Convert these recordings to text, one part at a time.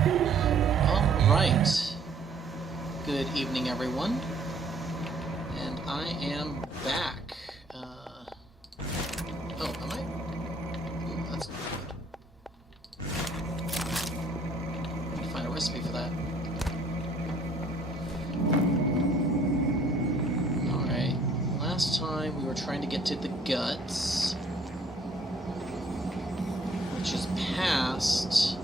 Alright. Good evening, everyone. And I am back. Oh, am I? Ooh, that's not good. Need to find a recipe for that. Alright. Last time we were trying to get to the G.U.T.S, which is past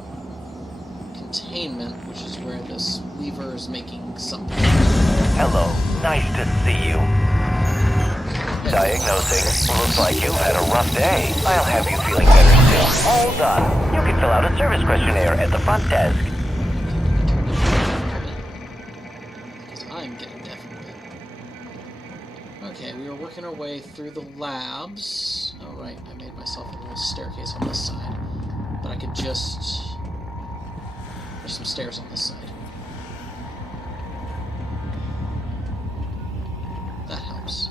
containment, which is where this weaver is making something. Hello, nice to see you. Diagnosing. Looks like you've had a rough day. I'll have you feeling better soon. All done. You can fill out a service questionnaire at the front desk. Because I'm getting definitely. Okay, we were working our way through the labs. Oh, right, I made myself a little staircase on this side. But I could just... There's some stairs on this side. That helps.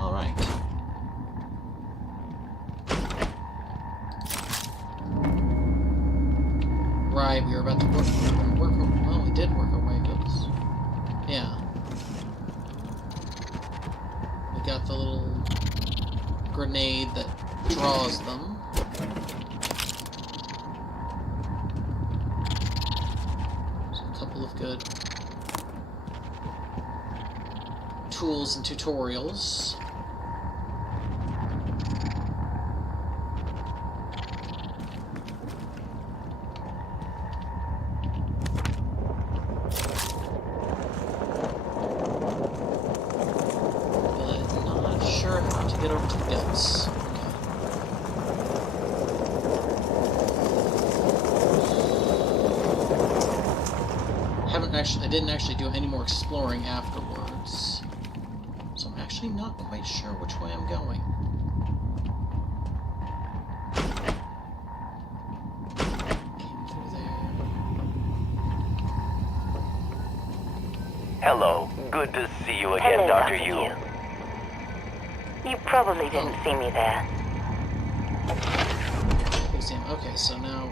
Alright. Right, we were about to work well, we did work our way, oops. Yeah. We got the little grenade that draws them. Good tools and tutorials. But not sure how to get over to the G.U.T.S. I didn't actually do any more exploring afterwards, so I'm actually not quite sure which way I'm going. Came through there. Hello, good to see you again, Hello, Dr. Dr. Yu. You probably didn't see me there. Okay, so now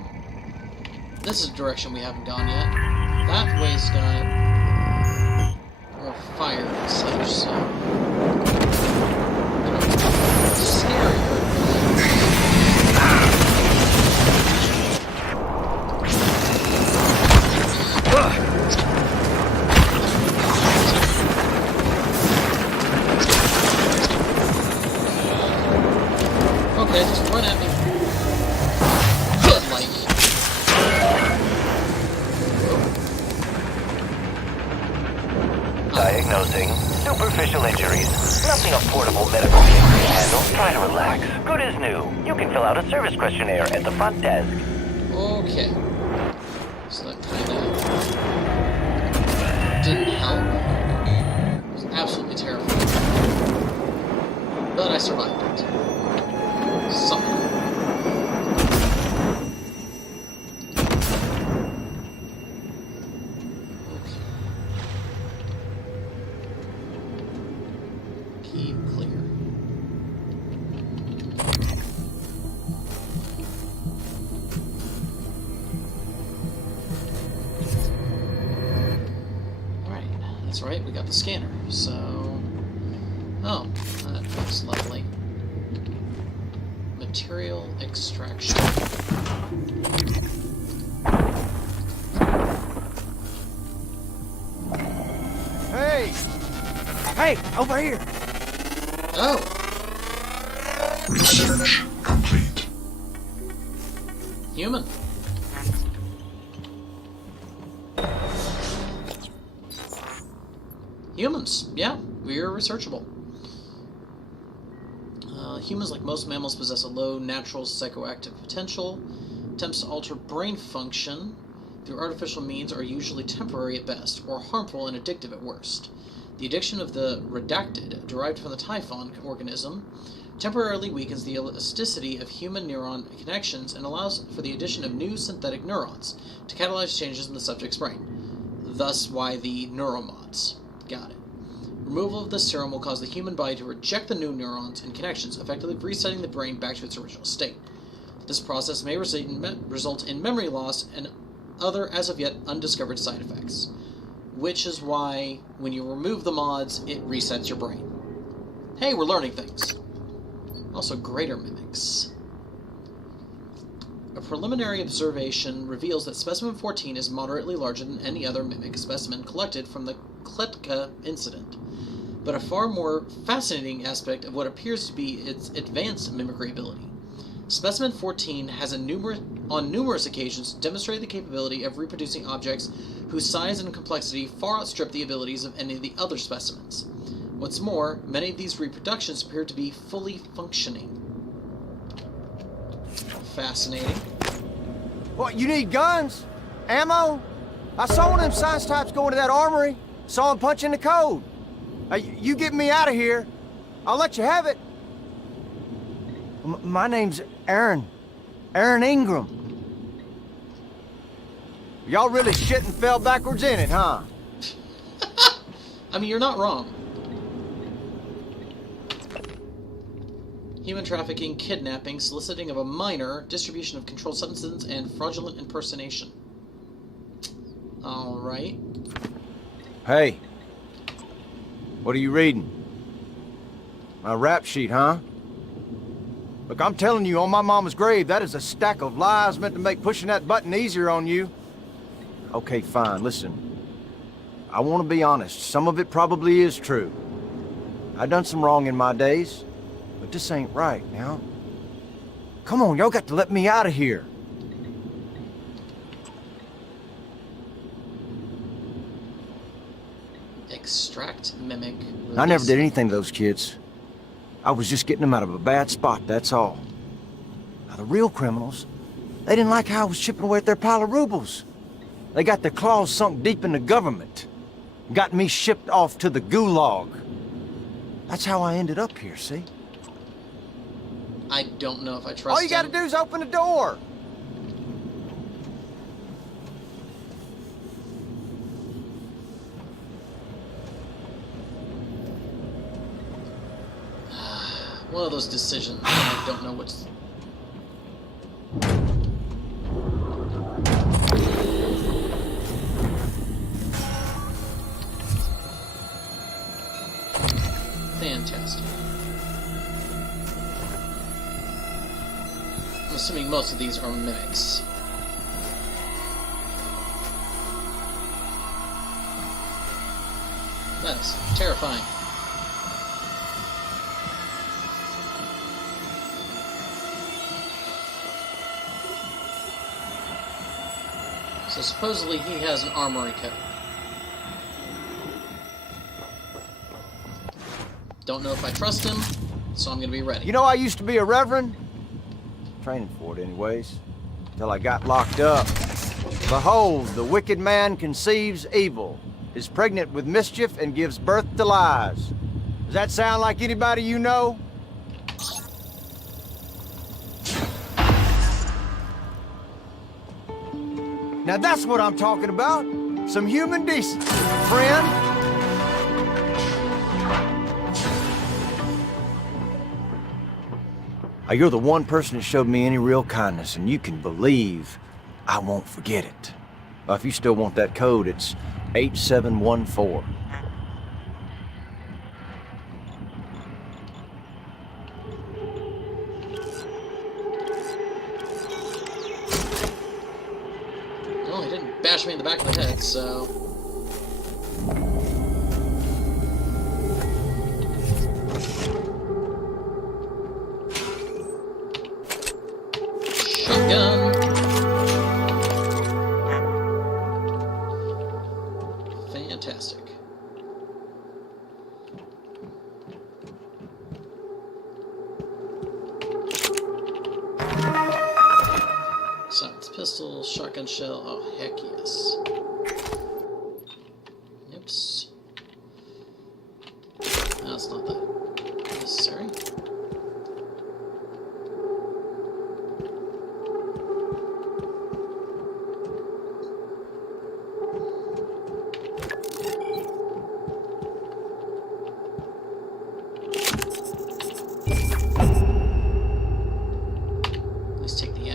this is a direction we haven't gone yet. That way's got more fire and such, so... It's scary. Okay, just run at me. Good light. Diagnosing. Superficial injuries. Nothing a portable medical kit can handle. Try to relax. Good as new. You can fill out a service questionnaire at the front desk. Okay. So that kinda didn't help. It was absolutely terrifying. But I survived it. Somehow. That's right, we got the scanner, so... Oh, that looks lovely. Material extraction. Hey! Hey, over here! Oh! Research complete. Human. Humans, yeah, we're researchable. Humans, like most mammals, possess a low natural psychoactive potential. Attempts to alter brain function through artificial means are usually temporary at best, or harmful and addictive at worst. The addiction of the redacted, derived from the typhon organism, temporarily weakens the elasticity of human neuron connections and allows for the addition of new synthetic neurons to catalyze changes in the subject's brain. Thus why the neuromods. Got it. Removal of this serum will cause the human body to reject the new neurons and connections, effectively resetting the brain back to its original state. This process may result in memory loss and other as of yet undiscovered side effects, which is why when you remove the mods, it resets your brain. Hey, we're learning things. Also, greater mimics. A preliminary observation reveals that Specimen 14 is moderately larger than any other mimic specimen collected from the Kletka incident. But a far more fascinating aspect of what appears to be its advanced mimicry ability. Specimen 14 has on numerous occasions demonstrated the capability of reproducing objects whose size and complexity far outstrip the abilities of any of the other specimens. What's more, many of these reproductions appear to be fully functioning. Fascinating. What, you need guns? Ammo? I saw one of them science types go into that armory. Saw him punching the code. You get me out of here. I'll let you have it. My name's Aaron. Aaron Ingram. Y'all really shit and fell backwards in it, huh? I mean, you're not wrong. Human trafficking, kidnapping, soliciting of a minor, distribution of controlled substances, and fraudulent impersonation. Alright. Hey. What are you reading? My rap sheet, huh? Look, I'm telling you, on my mama's grave, that is a stack of lies meant to make pushing that button easier on you. Okay, fine, listen. I want to be honest. Some of it probably is true. I've done some wrong in my days, but this ain't right now. Come on, y'all got to let me out of here. Extract mimic. Release. I never did anything to those kids. I was just getting them out of a bad spot, that's all. Now, the real criminals, they didn't like how I was chipping away at their pile of rubles. They got their claws sunk deep in the government. Got me shipped off to the gulag. That's how I ended up here, see? I don't know if I trust All you gotta him. do is open the door. One of those decisions. I don't know what's... Fantastic. I'm assuming most of these are mimics. That is terrifying. So supposedly he has an armory code. Don't know if I trust him, so I'm gonna be ready. You know, I used to be a reverend. Training for it, anyways. Till I got locked up. Behold, the wicked man conceives evil, is pregnant with mischief, and gives birth to lies. Does that sound like anybody you know? Now that's what I'm talking about. Some human decency, friend. You're the one person that showed me any real kindness, and you can believe I won't forget it. If you still want that code, it's 8714. Well, he didn't bash me in the back of the head, so... Shotgun! Fantastic. Silence pistol, shotgun shell, oh heck yes. Oops. That's not that necessary. Let's take the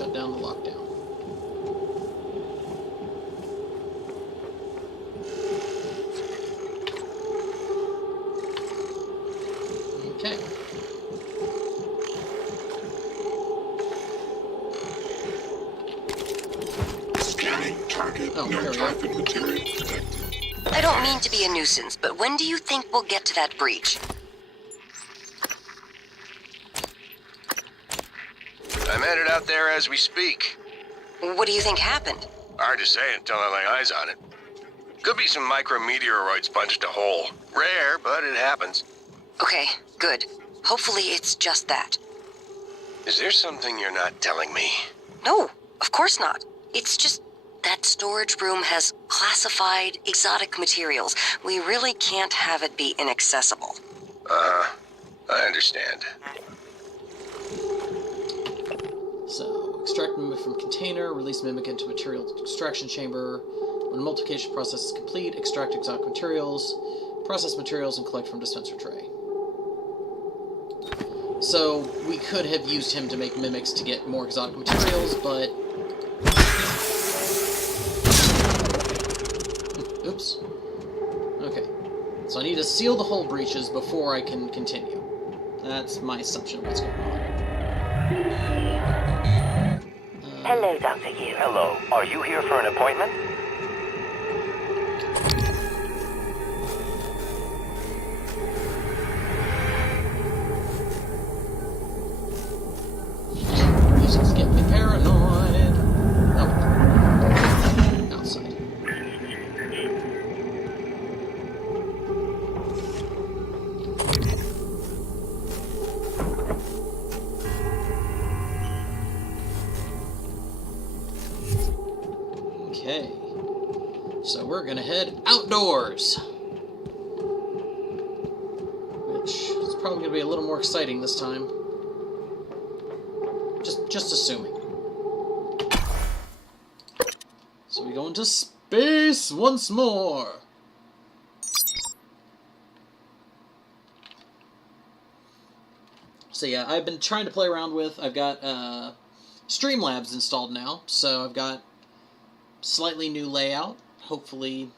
shut down the lockdown. Okay. Scanning target. Oh, No there we type go. of material detected. I don't mean to be a nuisance, but when do you think we'll get to that breach? I'm headed out there as we speak. What do you think happened? Hard to say until I lay eyes on it. Could be some micrometeoroids punched a hole. Rare, but it happens. Okay, good. Hopefully it's just that. Is there something you're not telling me? No, of course not. It's just that storage room has classified exotic materials. We really can't have it be inaccessible. I understand. So, extract mimic from container, release mimic into material extraction chamber. When multiplication process is complete, extract exotic materials, process materials, and collect from dispenser tray. So, we could have used him to make mimics to get more exotic materials, but... Oops. Okay. So I need to seal the hull breaches before I can continue. That's my assumption of what's going on. Hello, Dr. U. Hello. Are you here for an appointment? Music's getting me paranoid. Oh. Outside. Okay. So we're gonna head outdoors. Which is probably gonna be a little more exciting this time. Just assuming. So we go into space once more. So yeah, I've been trying to play around with. I've got Streamlabs installed now, so I've got slightly new layout. Hopefully,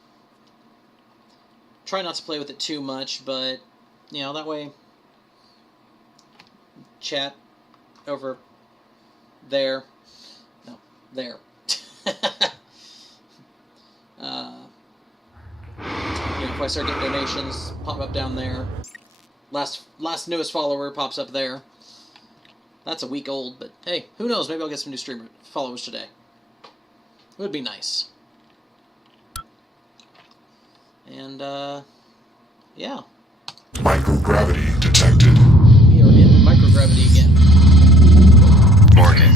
try not to play with it too much, but you know, that way chat over there. No, there. You know, if I start getting donations, pop up down there. Last newest follower pops up there. That's a week old, but hey, who knows? Maybe I'll get some new streamer followers today. It would be nice. And yeah. Microgravity detected. We are in microgravity again. Morgan,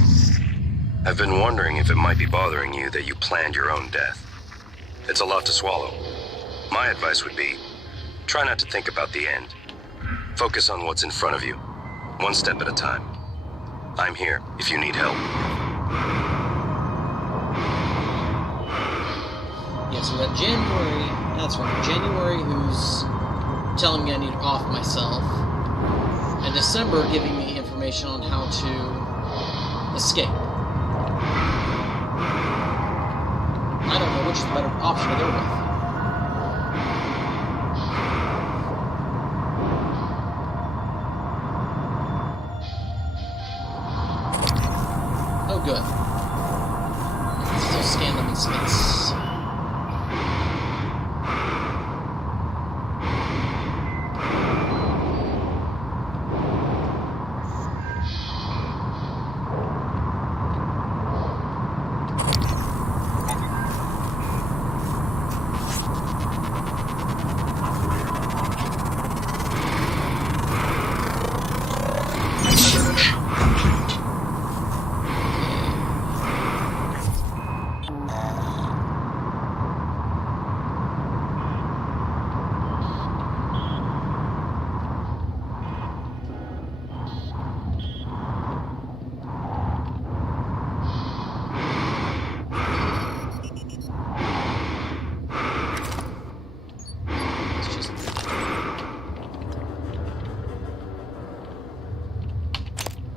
I've been wondering if it might be bothering you that you planned your own death. It's a lot to swallow. My advice would be, try not to think about the end. Focus on what's in front of you, one step at a time. I'm here if you need help. Yeah, so we got January, that's right, January who's telling me I need to off myself, and December giving me information on how to escape. I don't know which is the better option to go with. Oh, good. Still scan them in space. Search complete.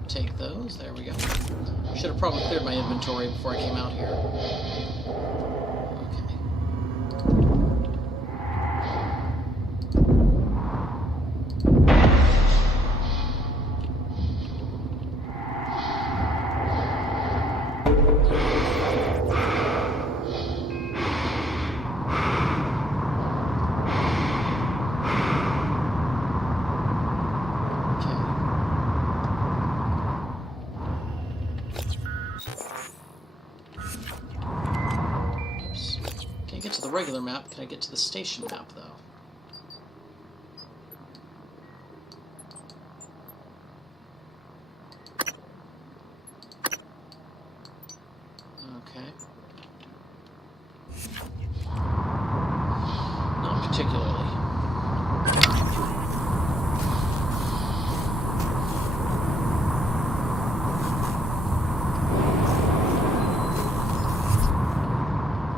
take those. There we go. Should have probably cleared my inventory before I came out here. Regular map. Can I get to the station map, though? Okay. Not particularly.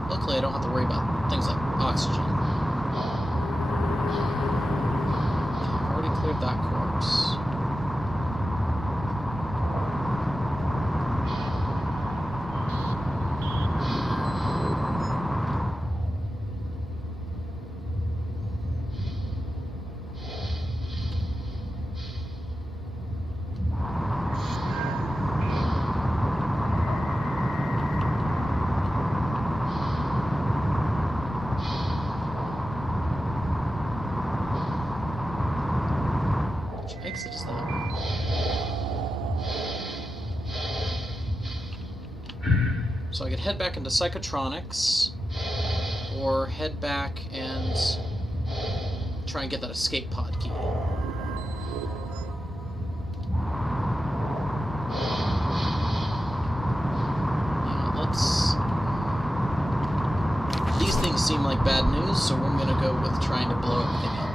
Luckily, I don't have to worry about things like oxygen. Okay, I've already cleared that corpse. Exit is that? So I could head back into Psychotronics, or head back and try and get that escape pod key. Yeah, let's... These things seem like bad news, so I'm gonna go with trying to blow everything up.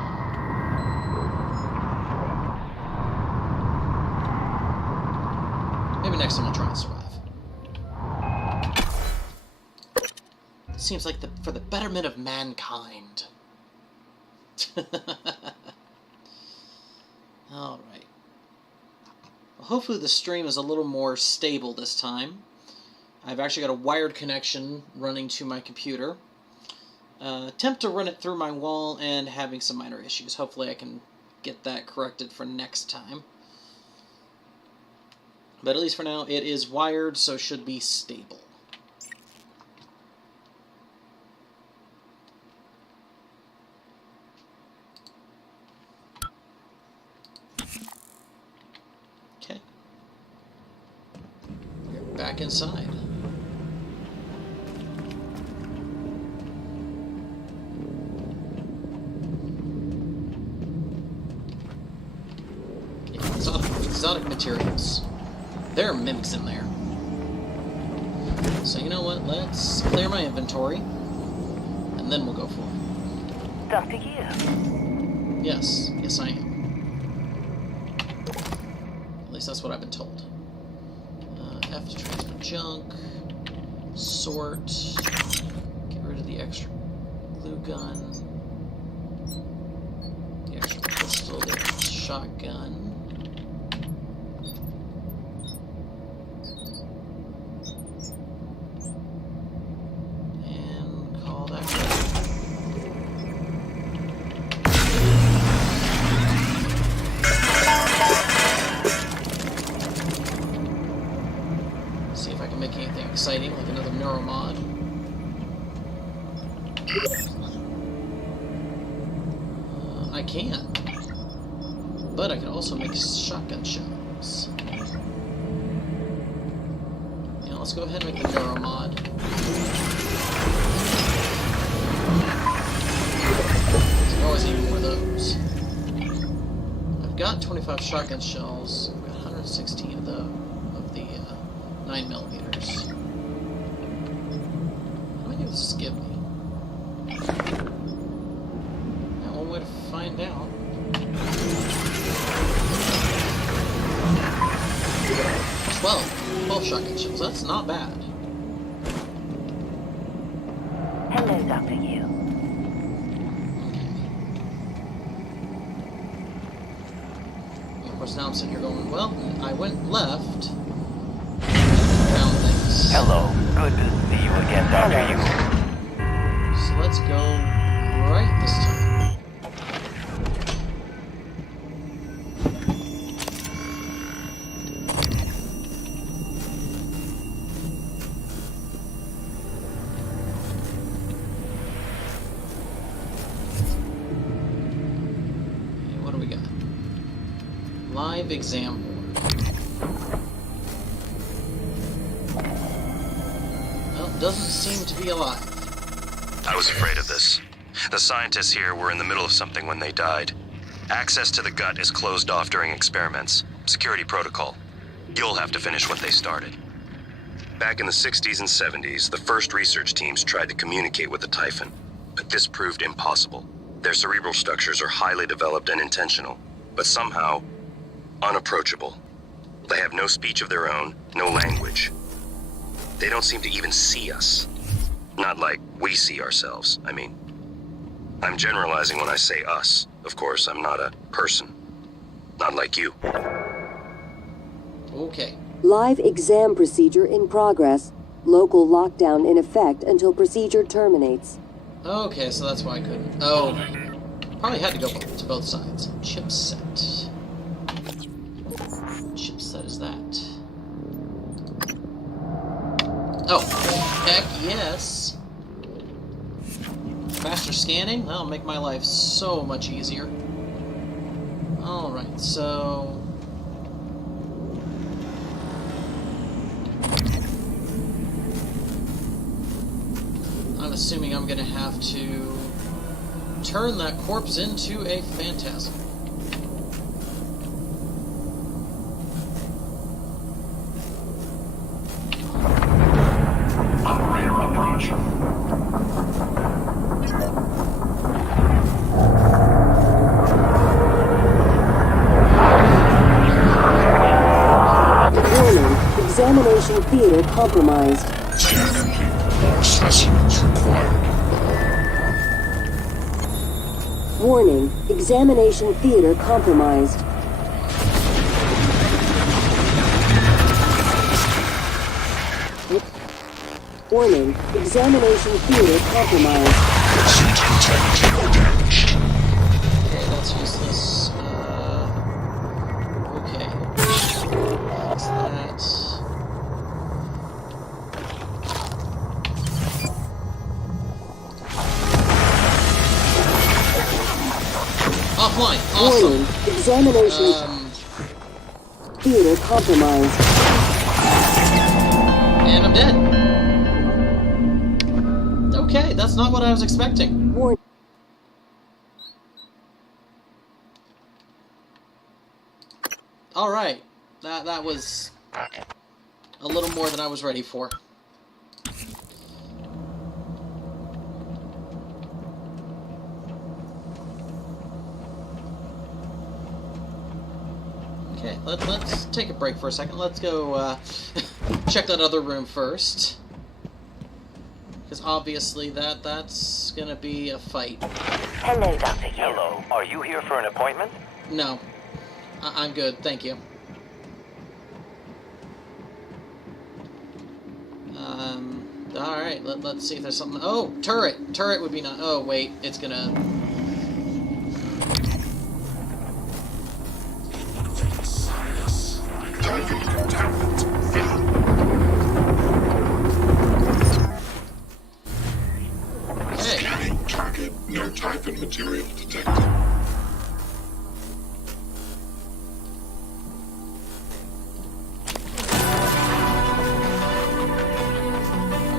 Maybe next time I'll try and survive. It seems like for the betterment of mankind. Alright. Well, hopefully the stream is a little more stable this time. I've actually got a wired connection running to my computer. Attempt to run it through my wall and having some minor issues. Hopefully I can get that corrected for next time. But at least for now, it is wired, so should be stable. Okay. We're back inside. Yeah, exotic materials. There are mimics in there. So you know what? Let's clear my inventory, and then we'll go for it. Dr. Yu. Yes. Yes, I am. At least that's what I've been told. F to transfer junk. Sort. Get rid of the extra glue gun. The extra pistol. The extra shotgun. Exciting, like another neuromod. I can. But I can also make shotgun shells. Yeah, let's go ahead and make the neuromod. There's always need more of those. I've got 25 shotgun shells. I've got 116 of the 9mm. Just give me. Now, one way to find out. 12 shotgun shells. That's not bad. Hello, Dr. Yu. Okay. Of course, now I'm sitting here going, well, I went left, found things. Hello. Good to see you again, Dr. Yu. So let's go right this time. Okay, what do we got? Live exam board. Well, doesn't seem to be alive. I was afraid of this. The scientists here were in the middle of something when they died. Access to the gut is closed off during experiments. Security protocol. You'll have to finish what they started. Back in the 60s and 70s, the first research teams tried to communicate with the Typhon, but this proved impossible. Their cerebral structures are highly developed and intentional, but somehow unapproachable. They have no speech of their own, no language. They don't seem to even see us. Not like we see ourselves, I mean. I'm generalizing when I say us. Of course, I'm not a person. Not like you. Okay. Live exam procedure in progress. Local lockdown in effect until procedure terminates. Okay, so that's why I couldn't. Oh, probably had to go to both sides. Chipset. Chipset is that? Oh, heck yes. Faster scanning? That'll make my life so much easier. Alright, so... I'm assuming I'm gonna have to turn that corpse into a phantasm. Operator approach. Warning. Examination theater compromised. Scan complete. More specimens required. Warning. Examination theater compromised. Warning. Examination theater compromised. Suit integrity damaged. Okay, that's useless. Okay. That's that. Offline. Awesome. Warning. Examination theater compromised. And I'm dead. Okay, that's not what I was expecting. Warning. Alright. That was a little more than I was ready for. Okay, let's take a break for a second. Let's go check that other room first. Because obviously that's gonna be a fight. Hello, Dr. Yu. Hello. Are you here for an appointment? No. I'm good, thank you. Alright, let's see if there's something... Oh, turret! Turret would be not... Oh, wait, it's gonna... Typhon contaminant. Okay. Scanning target. No Typhon material detected.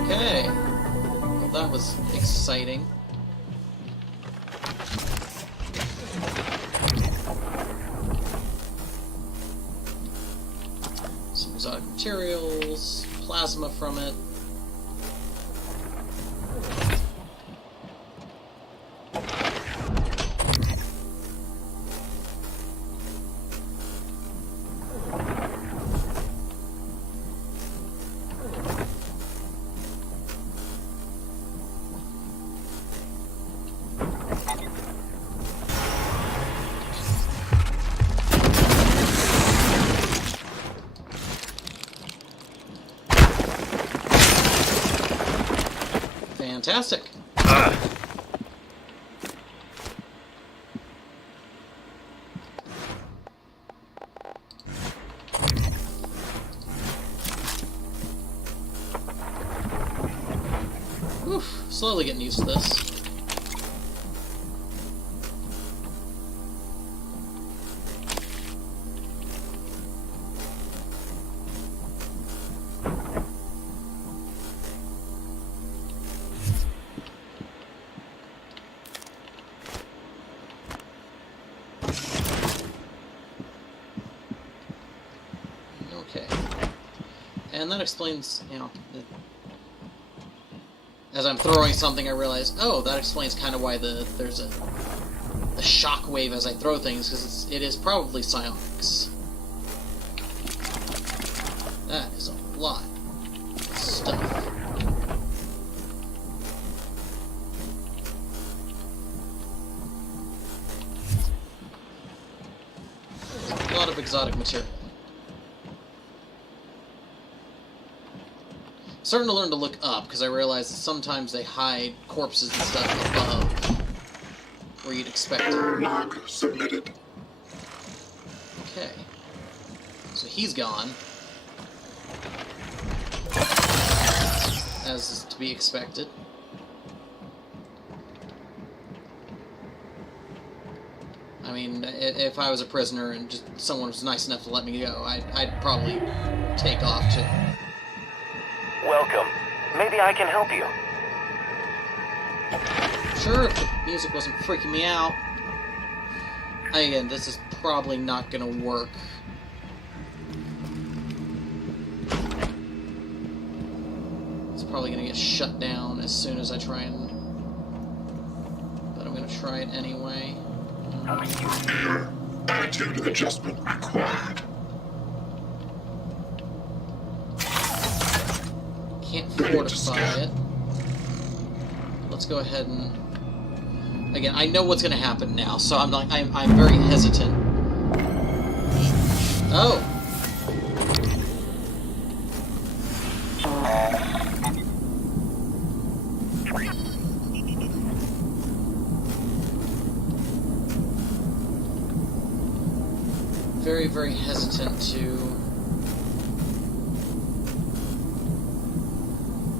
Okay. Well, that was exciting. Some exotic materials, plasma from it. Fantastic. Oof, slowly getting used to this. And that explains, you know, as I'm throwing something, I realize, oh, that explains kind of why there's a shock wave as I throw things, because it is probably psionics. That is a lot of stuff. A lot of exotic material. Starting to learn to look up, because I realize that sometimes they hide corpses and stuff above where you'd expect it. Log submitted. Okay. So he's gone. As is to be expected. I mean, if I was a prisoner and just someone was nice enough to let me go, I'd probably take off too. Welcome. Maybe I can help you. Sure, if the music wasn't freaking me out. Again, this is probably not gonna work. It's probably gonna get shut down as soon as I try and... But I'm gonna try it anyway. Here, attitude adjustment required. Can't fortify it. Let's go ahead and... Again, I know what's going to happen now, so I'm very hesitant. Oh! Very, very hesitant to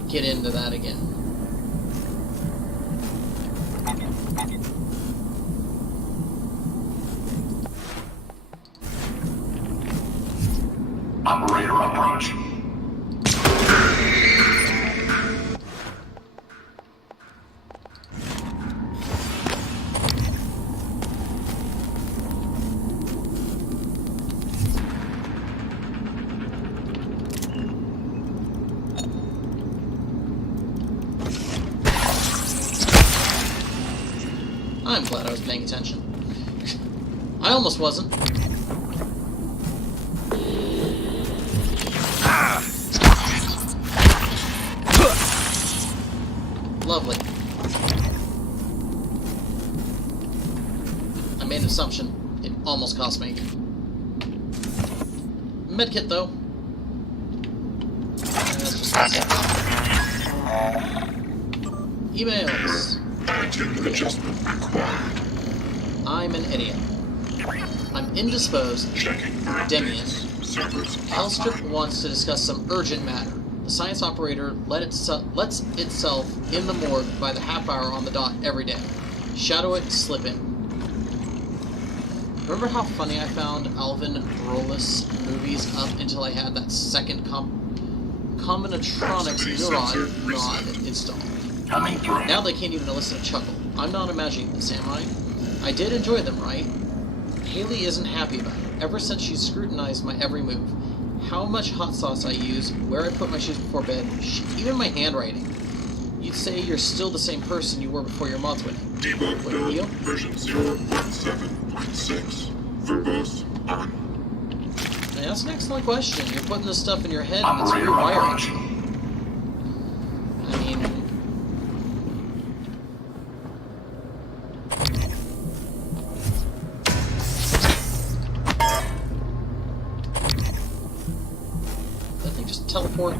get into that again. Operator approach. I'm glad I was paying attention. I almost wasn't. Lovely. I made an assumption. It almost cost me. Medkit, though. That's just emails. Attitude adjustment required. I'm an idiot. I'm indisposed. Checking. Demian. Servers. Hellstrip wants to discuss some urgent matter. The science operator lets itself in the morgue by the half hour on the dot every day. Shadow it, slip in. Remember how funny I found Alvin Brolis movies up until I had that second combinatronics neuron nod installed? Coming through. Now they can't even elicit a chuckle. I'm not imagining this, am I? I did enjoy them, right? Haley isn't happy about it, ever since she scrutinized my every move. How much hot sauce I use, where I put my shoes before bed, even my handwriting. You'd say you're still the same person you were before your mods went in. Debug Wouldn't build you? version 0.7.6. Verbose on. Now, that's an excellent question. You're putting this stuff in your head and it's rewiring. I mean... That thing just teleport.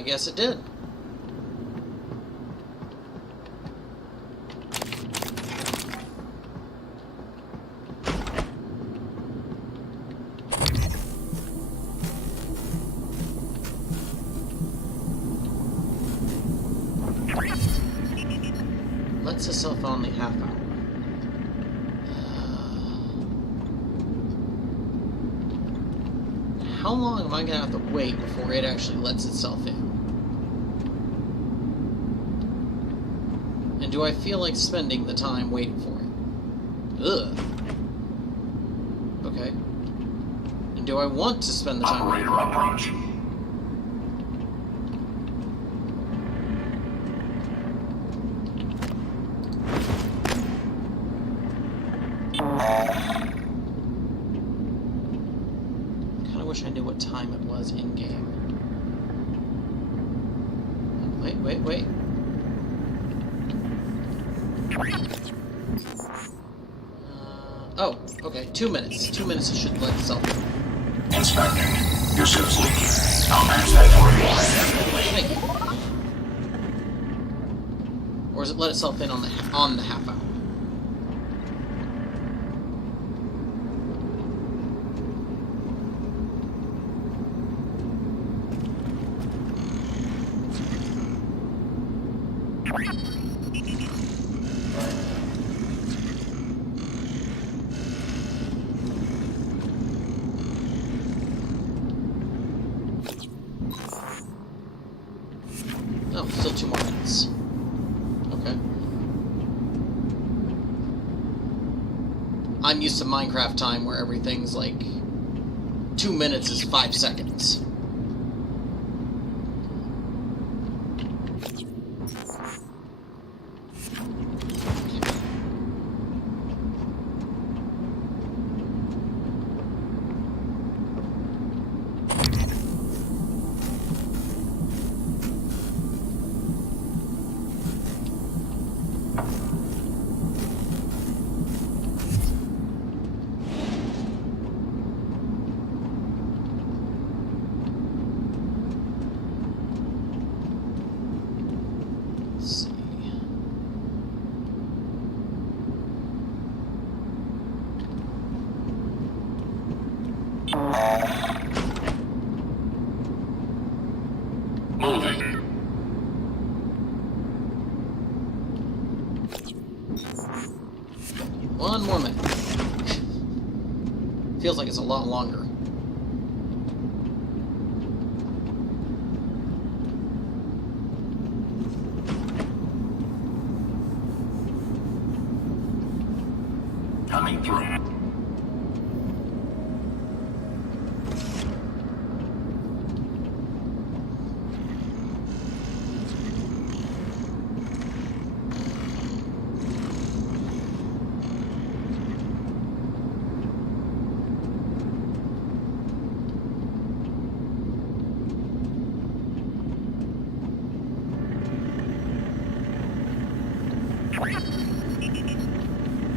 I guess it did. Lets itself on the half hour. How long am I gonna have to wait before it actually lets itself in? And do I feel like spending the time waiting for it? Ugh. Okay. And do I want to spend the time waiting? Operator approach. I wish I knew what time it was in game. Wait. Oh, okay. 2 minutes. 2 minutes it should let itself in. Inspecting. Your ship's leaking. I'll manage that for you. Thank you. Or does it let itself in on the half hour? Oh, still 2 more minutes. Okay. I'm used to Minecraft time where everything's like 2 minutes is 5 seconds. Moving. One more minute. Feels like it's a lot longer. Coming through.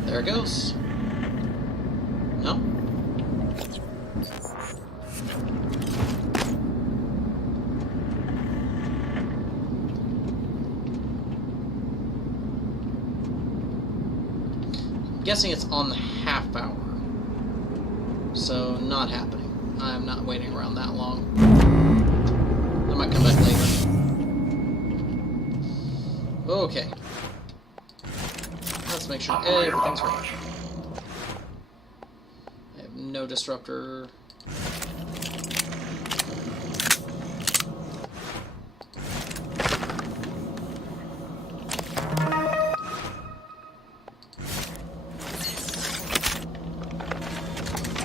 There it goes. No? I'm guessing it's on the half hour. So, not happening. I'm not waiting around that long. I might come back later. Okay. Let's make sure everything's right. I have no disruptor.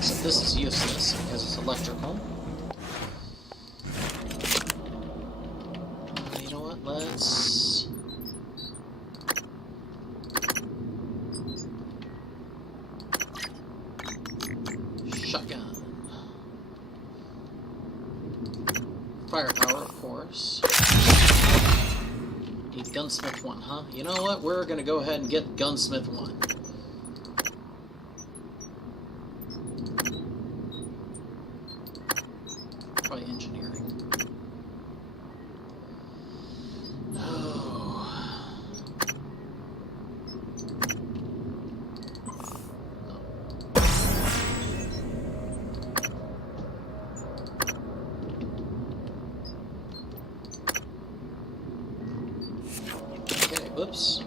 So this is useless because it's electrical. You know what? Let's... Shotgun. Firepower, of course. Need Gunsmith 1, huh? You know what? We're gonna go ahead and get Gunsmith 1. Probably engineering. Whoops.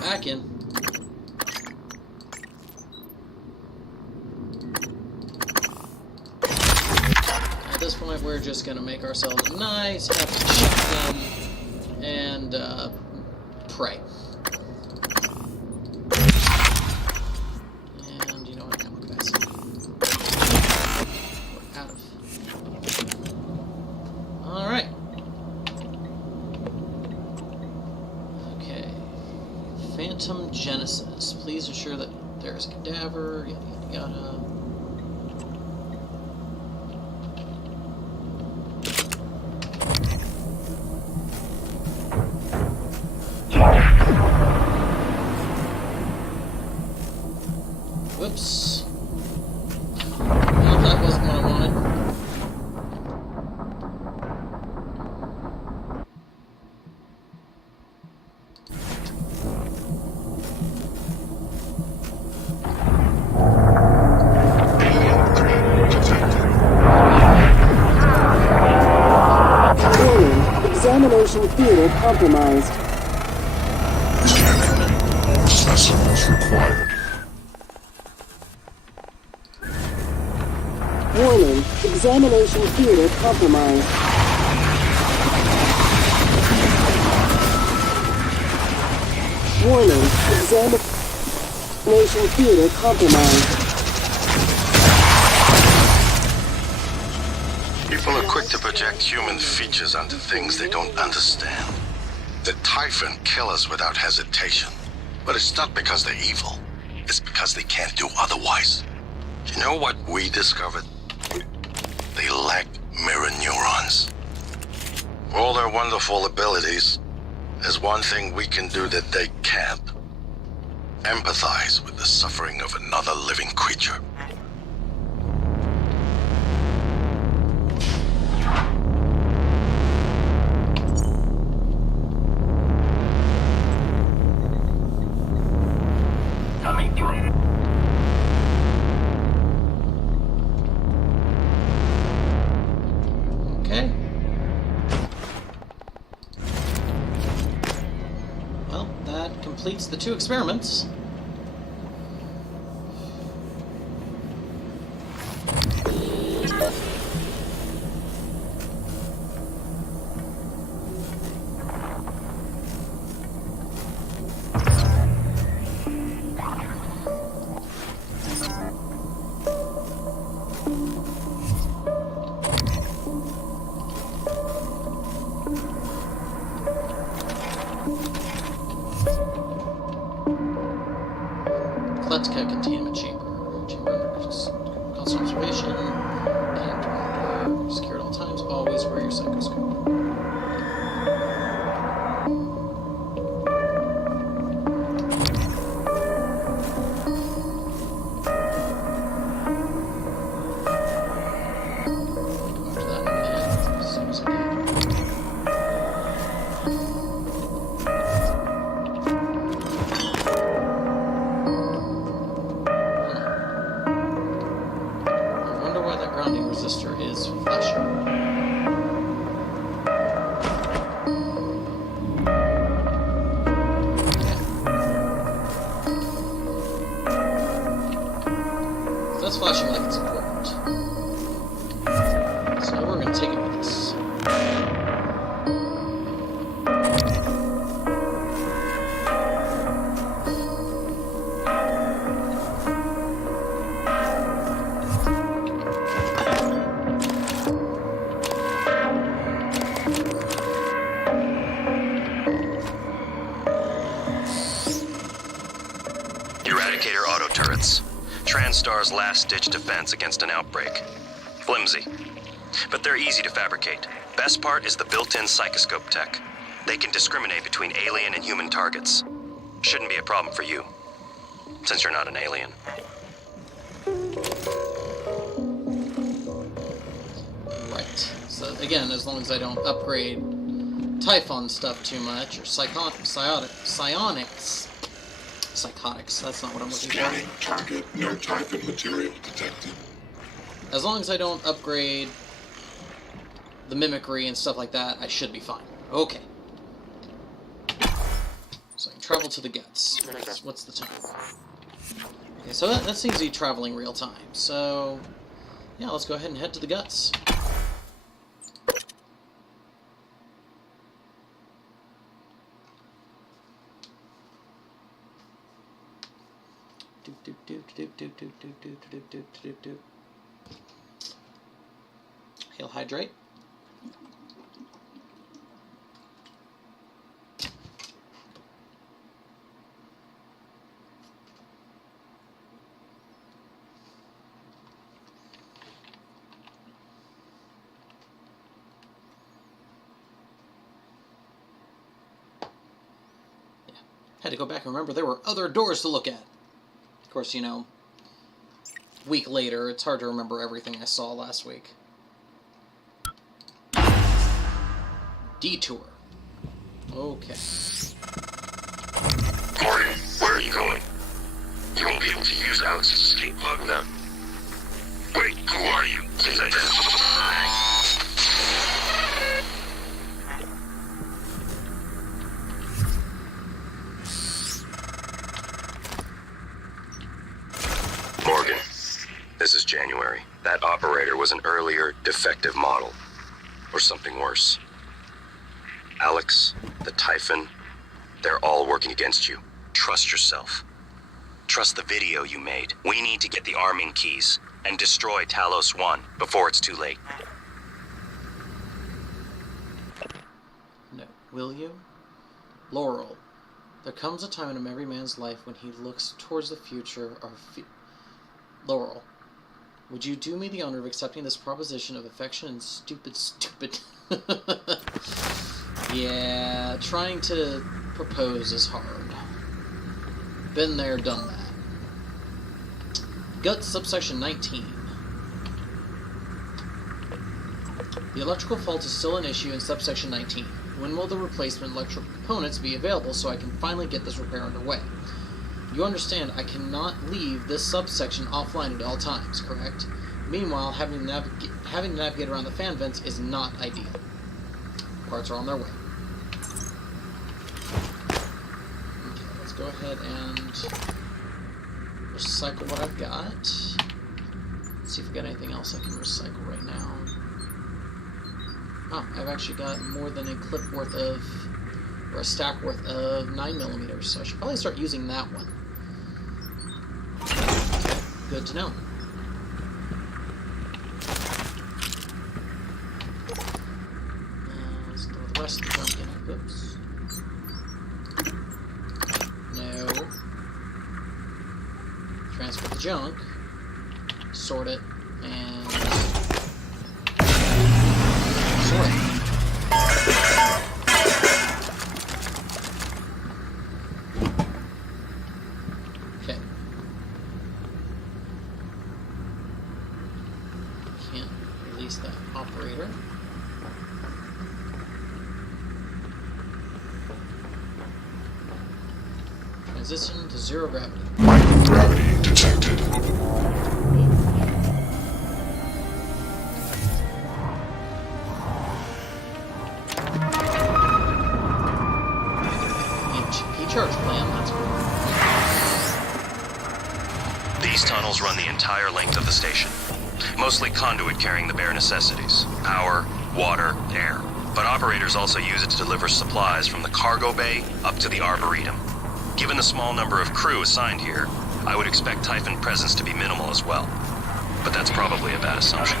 Back in. At this point, we're just gonna make ourselves a nice happy shotgun and pray. And you know what, ammo, guys. We're out of. All right. Okay. Phantom Genesis. Please ensure that there is a cadaver. Yada yada yada. Whoops. Well, that wasn't what I wanted. Alien threat detected. Warning. Examination theater compromised. Scanning. All specimens required. Warning. Examination theater compromised. Warning. Examination theater compromised. People are quick to project human features onto things they don't understand. The Typhon kill us without hesitation. But it's not because they're evil. It's because they can't do otherwise. You know what we discovered? They lack mirror neurons. For all their wonderful abilities, there's one thing we can do that they can't. Empathize with the suffering of another living creature. Coming through. Okay. Well, that completes the 2 experiments. Kletka containment chamber. Chamber under constant observation. Camp door. Secured at all times. Always wear your psychoscope. Go after that in a minute. As soon as I can. I wonder why that grounding resistor is flashing. So that's flashing like it's important. So we're going to take it with us. Eradicator auto turrets. TranStar's last-ditch defense against an outbreak. Flimsy. But they're easy to fabricate. Best part is the built-in psychoscope tech. They can discriminate between alien and human targets. Shouldn't be a problem for you, since you're not an alien. Right. So again, as long as I don't upgrade Typhon stuff too much, or psychotics, that's not what I'm looking Scanning for. target. No Typhon material detected. As long as I don't upgrade the mimicry and stuff like that, I should be fine. Okay. So I can travel to the G.U.T.S. What's the time? Okay, so that seems to be traveling real time. So, yeah, let's go ahead and head to the G.U.T.S. He'll hydrate. Had to go back and remember there were other doors to look at. Of course, you know, a week later, it's hard to remember everything I saw last week. Detour. Okay. Morgan, where are you going? You won't be able to use Alex's escape pod now. Wait, who are you? Please identify. Morgan, this is January. That operator was an earlier, defective model. Or something worse. Alex, the Typhon, they're all working against you. Trust yourself. Trust the video you made. We need to get the arming keys and destroy Talos 1 before it's too late. No. Will you? Laurel. There comes a time in every man's life when he looks towards the future or Laurel. Would you do me the honor of accepting this proposition of affection and stupid... Yeah, trying to propose is hard. Been there, done that. G.U.T.S. subsection 19. The electrical fault is still an issue in subsection 19. When will the replacement electrical components be available so I can finally get this repair underway? You understand I cannot leave this subsection offline at all times, correct? Meanwhile, having to navigate around the fan vents is not ideal. Parts are on their way. Okay, let's go ahead and recycle what I've got. Let's see if we got anything else I can recycle right now. Oh, I've actually got more than a clip worth of, or a stack worth of 9mm, so I should probably start using that one. Okay, good to know. Let's throw the rest of the junk in. Oops. No. Transfer the junk, sort it, and sort it. Okay. Can't release that operator. Transition to zero gravity. Microgravity detected. Charge plan, that's cool. These tunnels run the entire length of the station. Mostly conduit carrying the bare necessities. Power, water, air. But operators also use it to deliver supplies from the cargo bay up to the Arboretum. Given the small number of crew assigned here, I would expect Typhon presence to be minimal as well. But that's probably a bad assumption.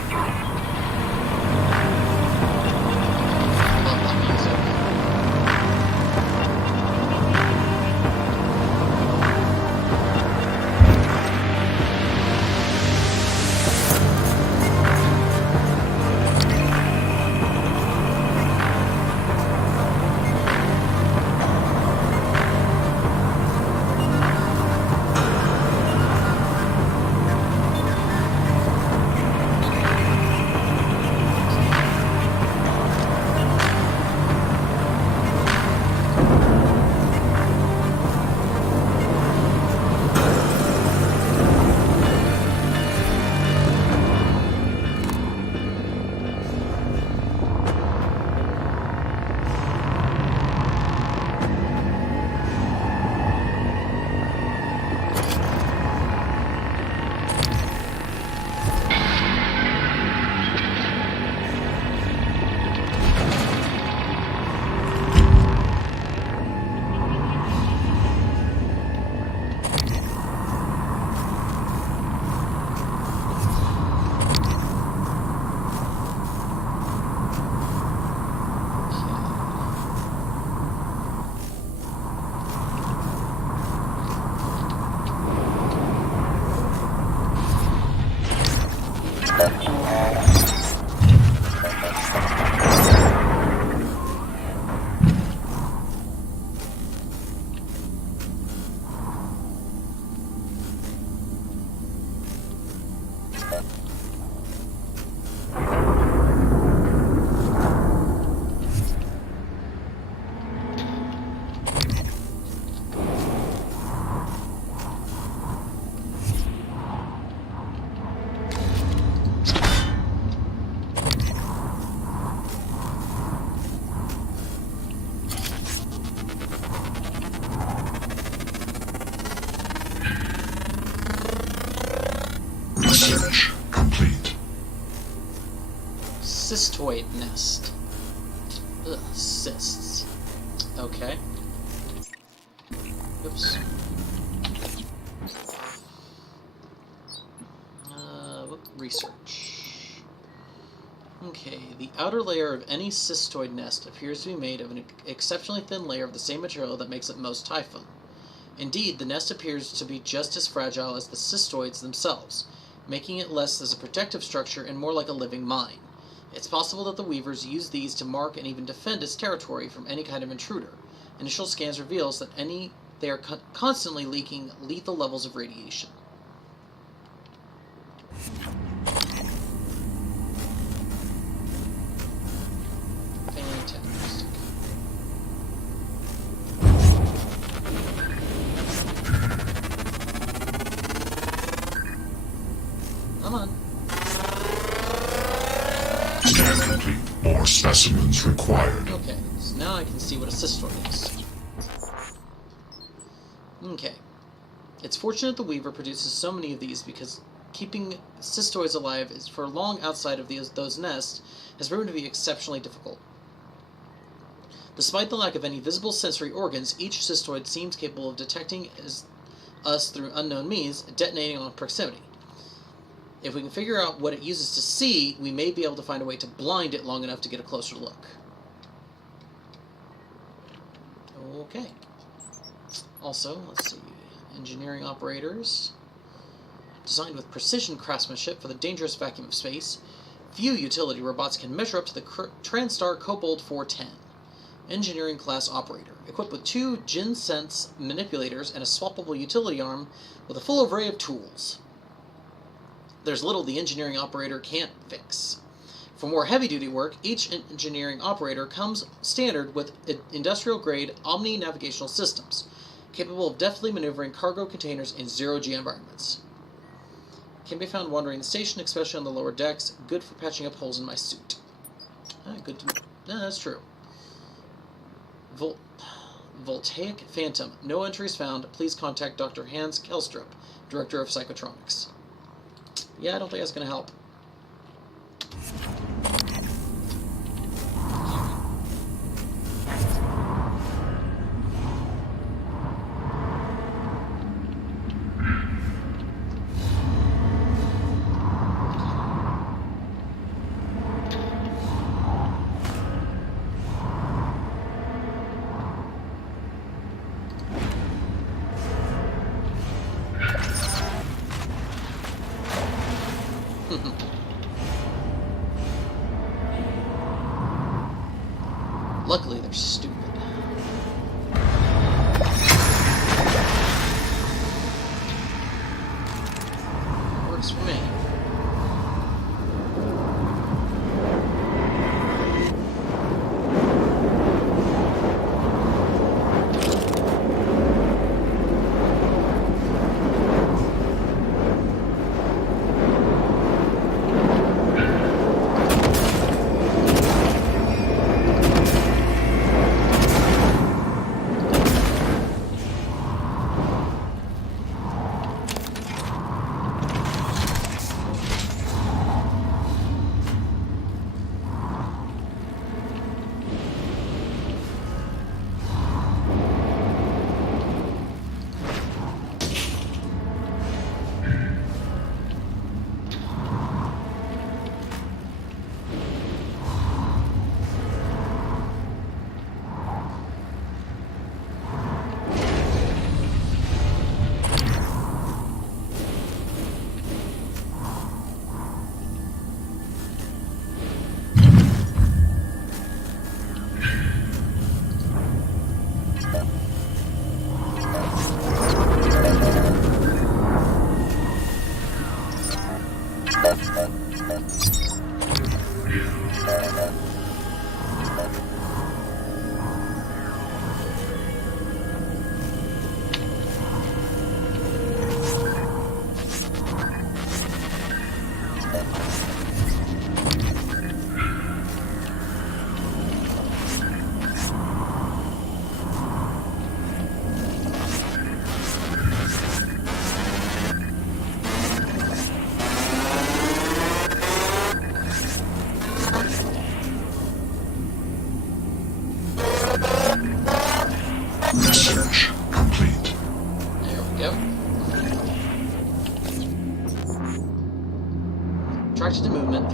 cystoid nest. Ugh, cysts. Okay. Oops. Research. Okay, the outer layer of any cystoid nest appears to be made of an exceptionally thin layer of the same material that makes it most typhon. Indeed, the nest appears to be just as fragile as the cystoids themselves, making it less as a protective structure and more like a living mine. It's possible that the weavers use these to mark and even defend its territory from any kind of intruder. Initial scans reveals that they are constantly leaking lethal levels of radiation. Fantastic. Come on. Scan complete. More specimens required. Okay, so now I can see what a cystoid is. Okay. It's fortunate the Weaver produces so many of these because keeping cystoids alive is for long outside of those nests has proven to be exceptionally difficult. Despite the lack of any visible sensory organs, each cystoid seems capable of detecting us through unknown means, detonating on proximity. If we can figure out what it uses to see, we may be able to find a way to blind it long enough to get a closer look. Okay. Also, let's see. Engineering operators. Designed with precision craftsmanship for the dangerous vacuum of space, few utility robots can measure up to the TranStar Kobold 410. Engineering class operator, equipped with 2 G.U.T.S manipulators and a swappable utility arm with a full array of tools. There's little the engineering operator can't fix. For more heavy-duty work, each engineering operator comes standard with industrial-grade omni-navigational systems, capable of deftly maneuvering cargo containers in zero-G environments. Can be found wandering the station, especially on the lower decks, good for patching up holes in my suit. Good to know. Yeah, that's true. Voltaic Phantom. No entries found. Please contact Dr. Hans Kelstrup, Director of Psychotronics. Yeah, I don't think that's going to help. Luckily, they're stupid. Works for me.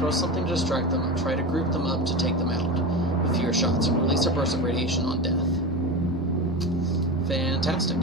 throw something to distract them, and try to group them up to take them out with fewer shots, and release a burst of radiation on death. Fantastic.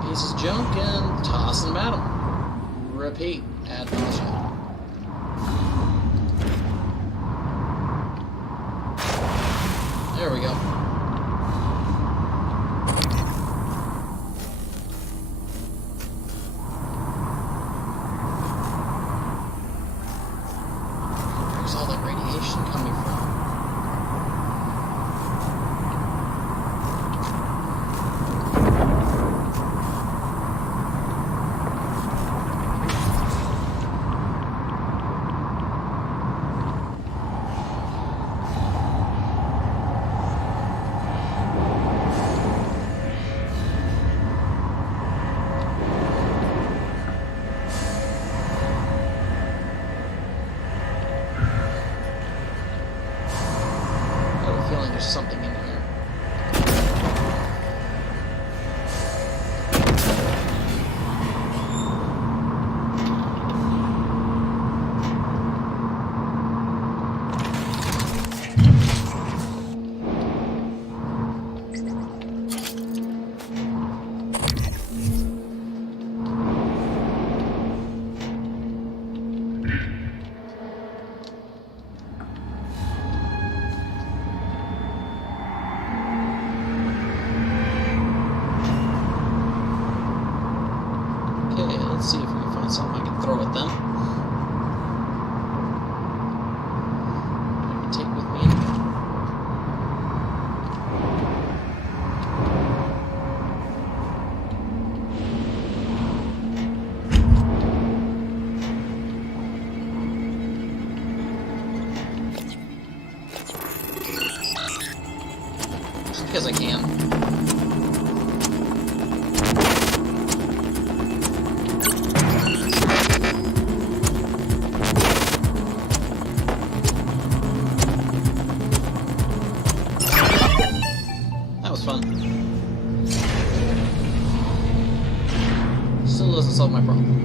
Pieces of junk and toss them at them. Repeat ad nauseam. There we go. Where's all that radiation coming from? fun. Still doesn't solve my problem.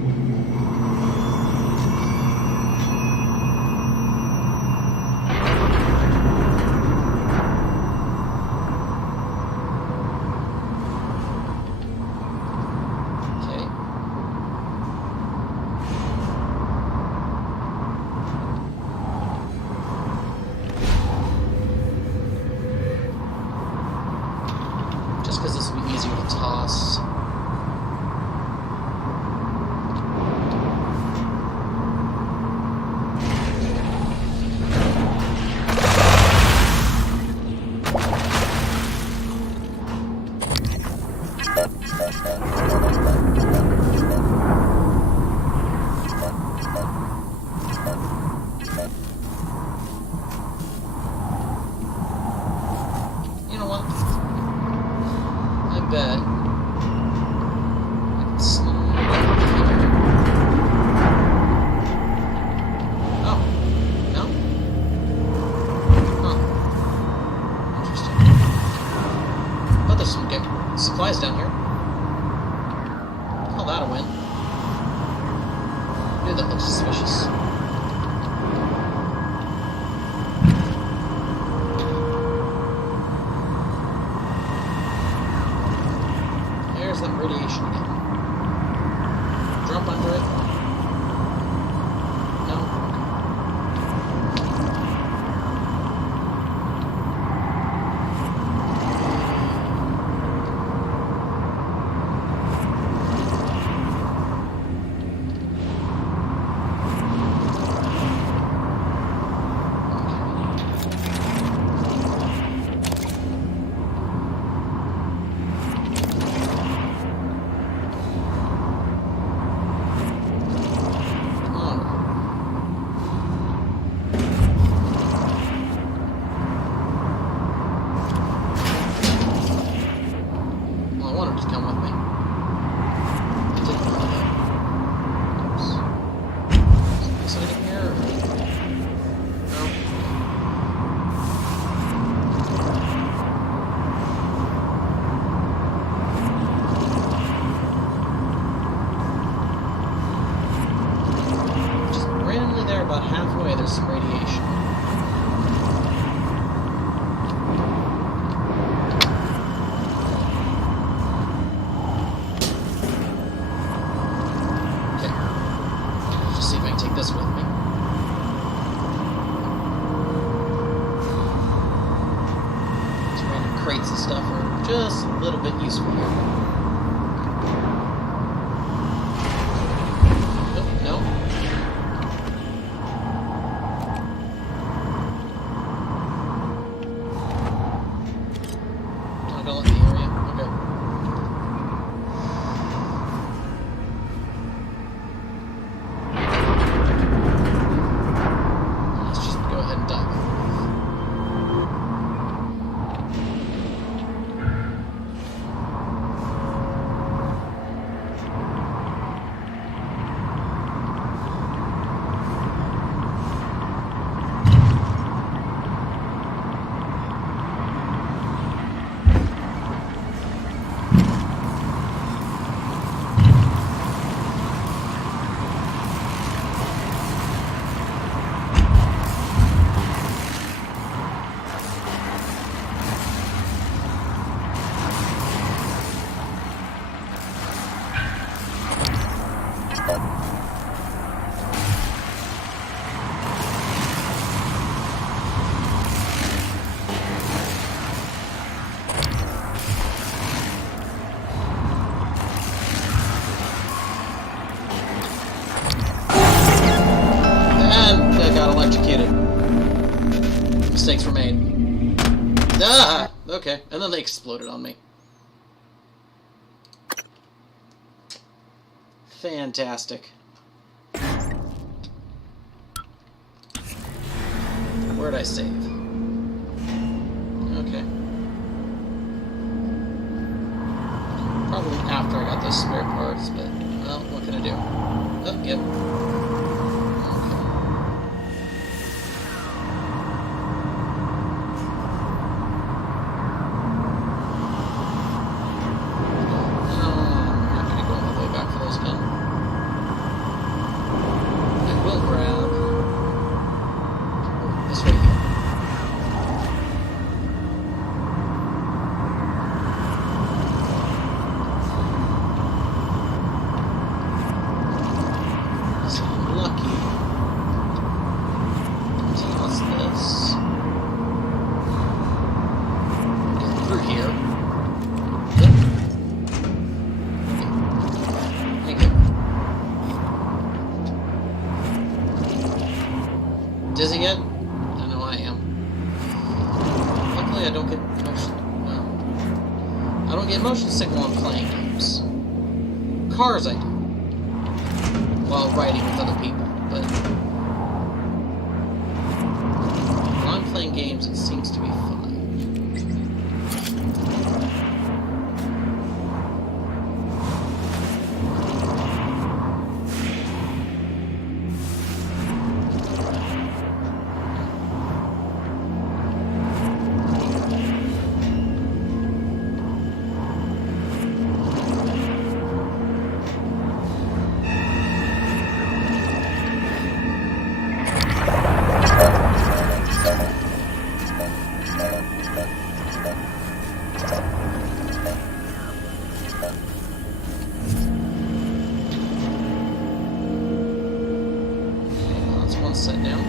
Just because this will be easier to toss. You know what? I bet I can slide up here. Oh, no? Huh. Interesting. But there's some good supplies down here. Call that a win. Dude, that looks suspicious. There's that radiation again. Jump under it. No. About halfway, there's some radiation. Okay. Just see if I can take this with me. These random crates and stuff are just a little bit useful here. No. Electrocuted. Mistakes were made. Ah! Okay, and then they exploded on me. Fantastic. Where'd I save? Okay. Probably after I got those spare parts, but, well, what can I do? Oh, yep. I don't get motion sick while I'm playing games. Cars I do. While riding with other people, but when I'm playing games, it seems to be fun. Set down.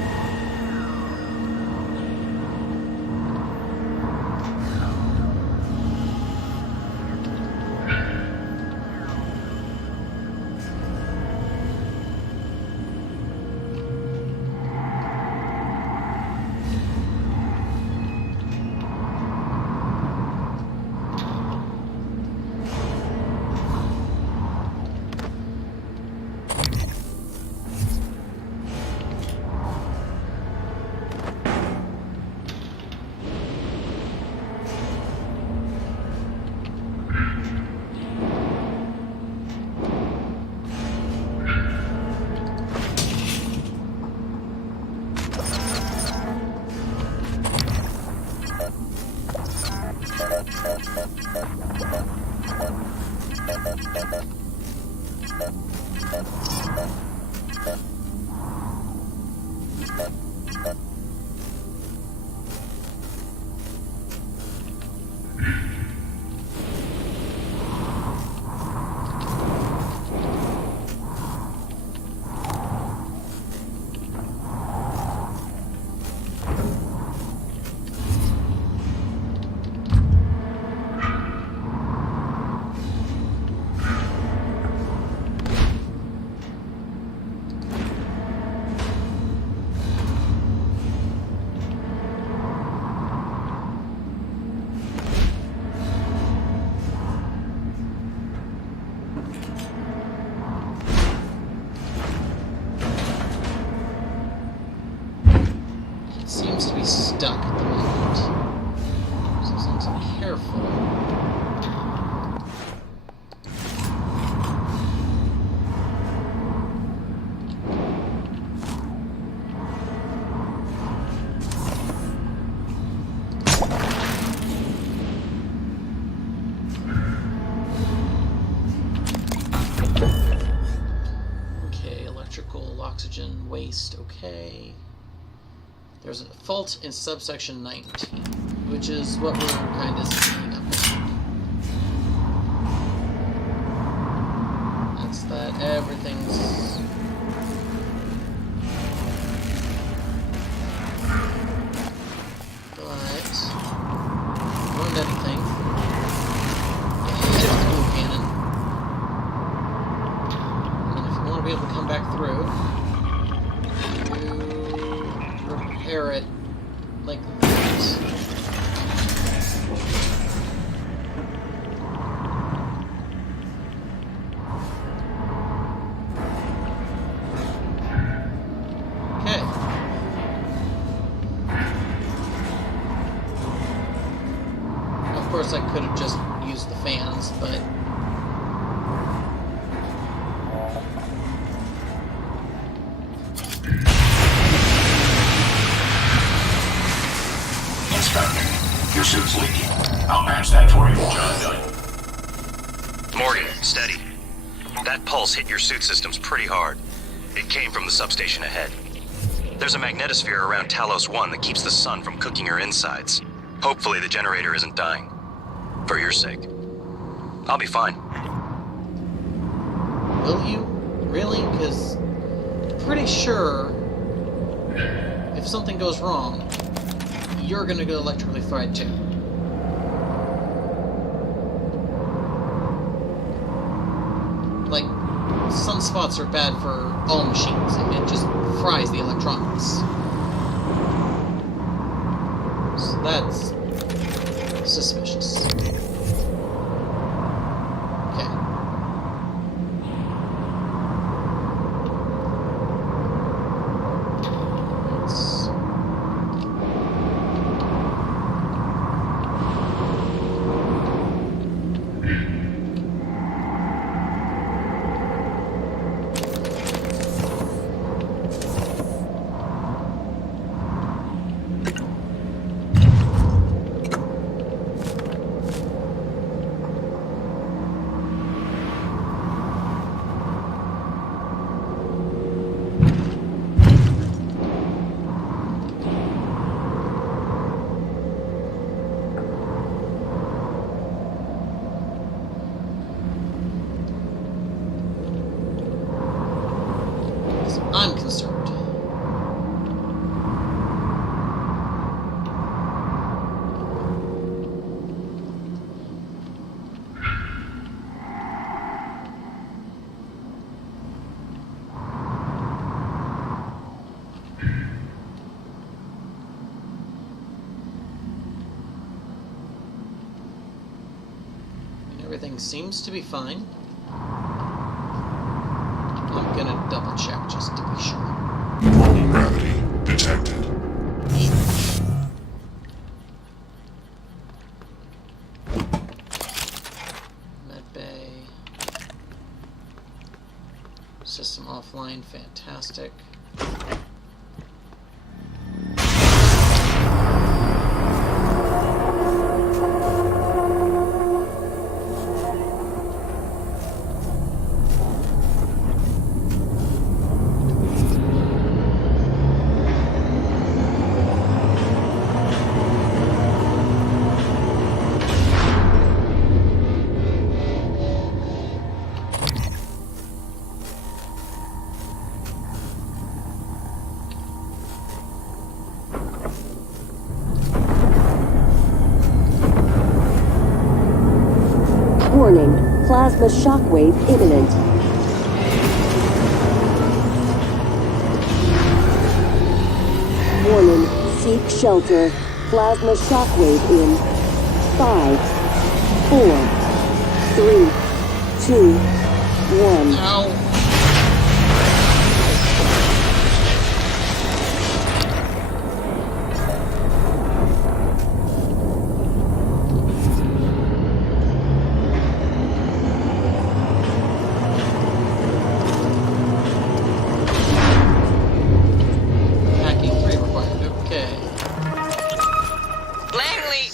Seems to be stuck at the moment, so I need to be careful. Okay, electrical, oxygen, waste, okay. There's a fault in subsection 19, which is what we're kind of seeing up there. That's that everything's... But... Ruined anything. Hit the blue cannon. And if you want to be able to come back through... repair it like this. Okay. Of course, I could have just used the fans, but Your suit's leaking. I'll match that for you. Job done. Morgan, steady. That pulse hit your suit systems pretty hard. It came from the substation ahead. There's a magnetosphere around Talos 1 that keeps the sun from cooking your insides. Hopefully the generator isn't dying. For your sake. I'll be fine. will you? Really? Because pretty sure if something goes wrong, you're gonna go electrically fried too. Like, sunspots are bad for all machines. It just fries the electronics. So that's suspicious. I'm concerned. And everything seems to be fine. I'm gonna double check just to be sure. Normal gravity detected. Medbay. System offline, fantastic. Warning, plasma shockwave imminent. Warning, seek shelter. Plasma shockwave in 5, 4, 3, 2, 1. Ow! Hacking 3 required, okay. Langley!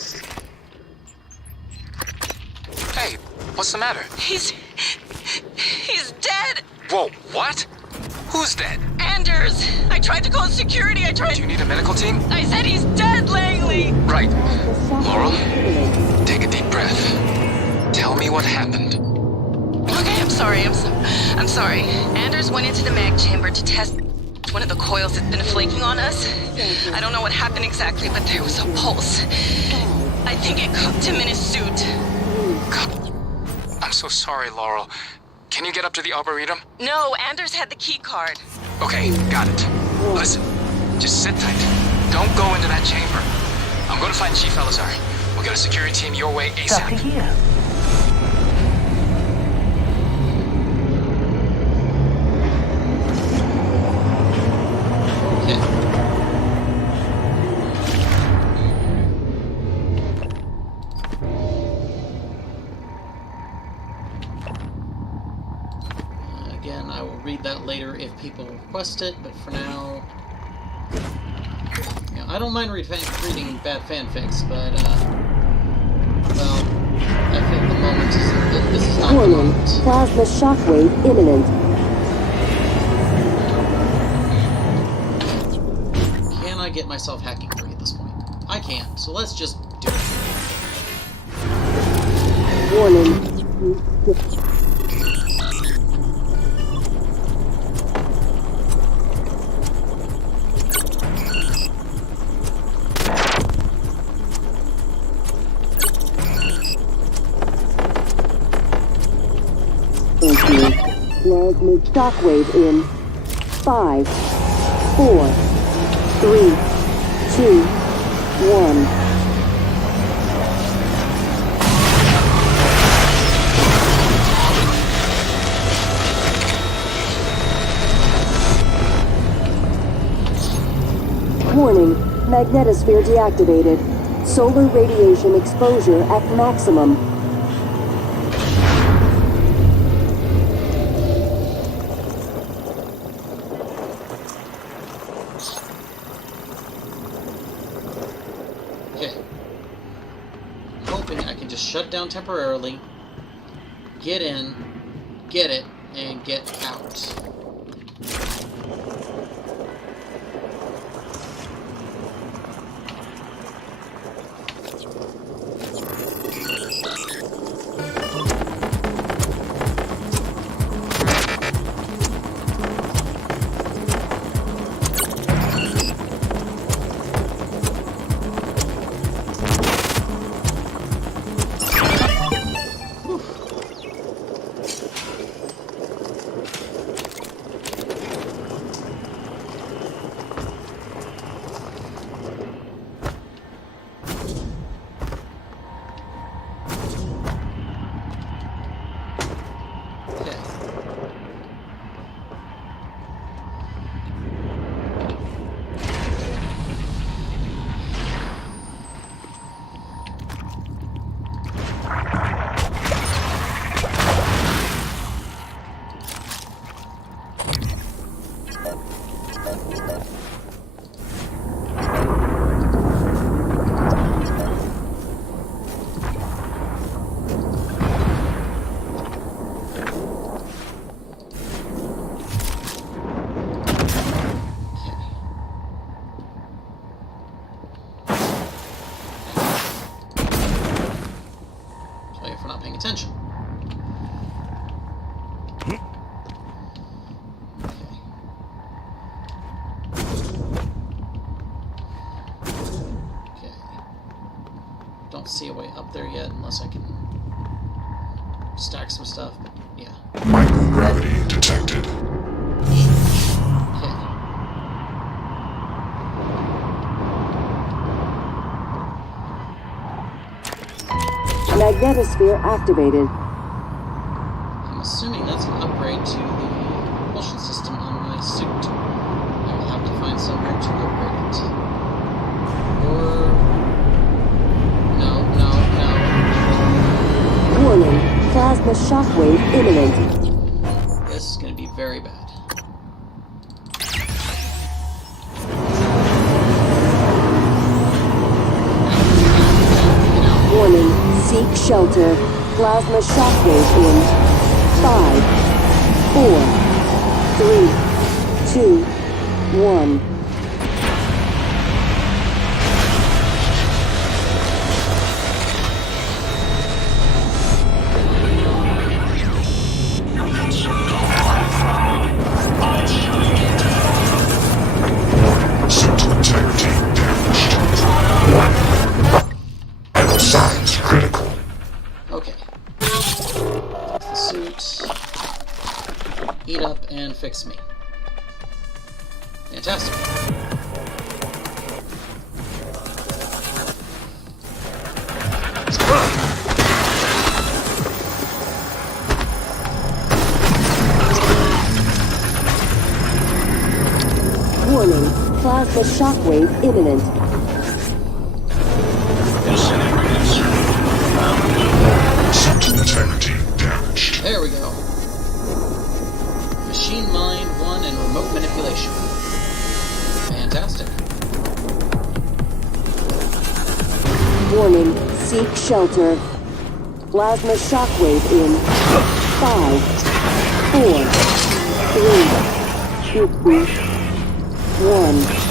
Hey, what's the matter? He's dead! Whoa, what? Who's dead? Anders! I tried to call security, Do you need a medical team? I said he's dead, Langley! Right. Laurel, take a deep breath. Tell me what happened. Okay, I'm sorry. I'm sorry. Anders went into the mag chamber to test one of the coils that's been flaking on us. I don't know what happened exactly, but there was a pulse. I think it cooked him in his suit. God, I'm so sorry, Laurel. Can you get up to the Arboretum? No, Anders had the key card. Okay, got it. Listen, just sit tight. Don't go into that chamber. I'm gonna find Chief Elazar. We'll get a security team your way ASAP. Dr. Hugh. Okay. Again, I will read that later if people request it, but for now... Yeah, I don't mind reading bad fanfics, but, well, I think the moment is... This is not the Warning, moment. plasma shockwave imminent. Can I get myself hacking 3 at this point? I can't, so let's just do it. Warning. Thank you. Plasma shockwave in 5, 4, 3, 2, 1. Warning, magnetosphere deactivated. Solar radiation exposure at maximum. shut down temporarily. Get in, get it, and get out. Attention. Okay. Don't see a way up there yet unless I can stack some stuff, but yeah. Microgravity detected. Magnetosphere activated. I'm assuming that's an upgrade to the propulsion system on my suit. I will have to find somewhere to upgrade it. Or... No. Warning, plasma shockwave imminent. This is going to be very bad. Warning, seek shelter. Plasma shockwave in 5, 4, 3, 2, 1. Suit integrity damaged. Vital signs critical. Okay. The suit. Eat up and fix me. Fantastic. Warning, plasma shockwave imminent. Suit integrity damaged. There we go. Machine Mind 1 and remote manipulation. Fantastic. Warning, seek shelter. Plasma shockwave in 5, 4, 3, 2, 1.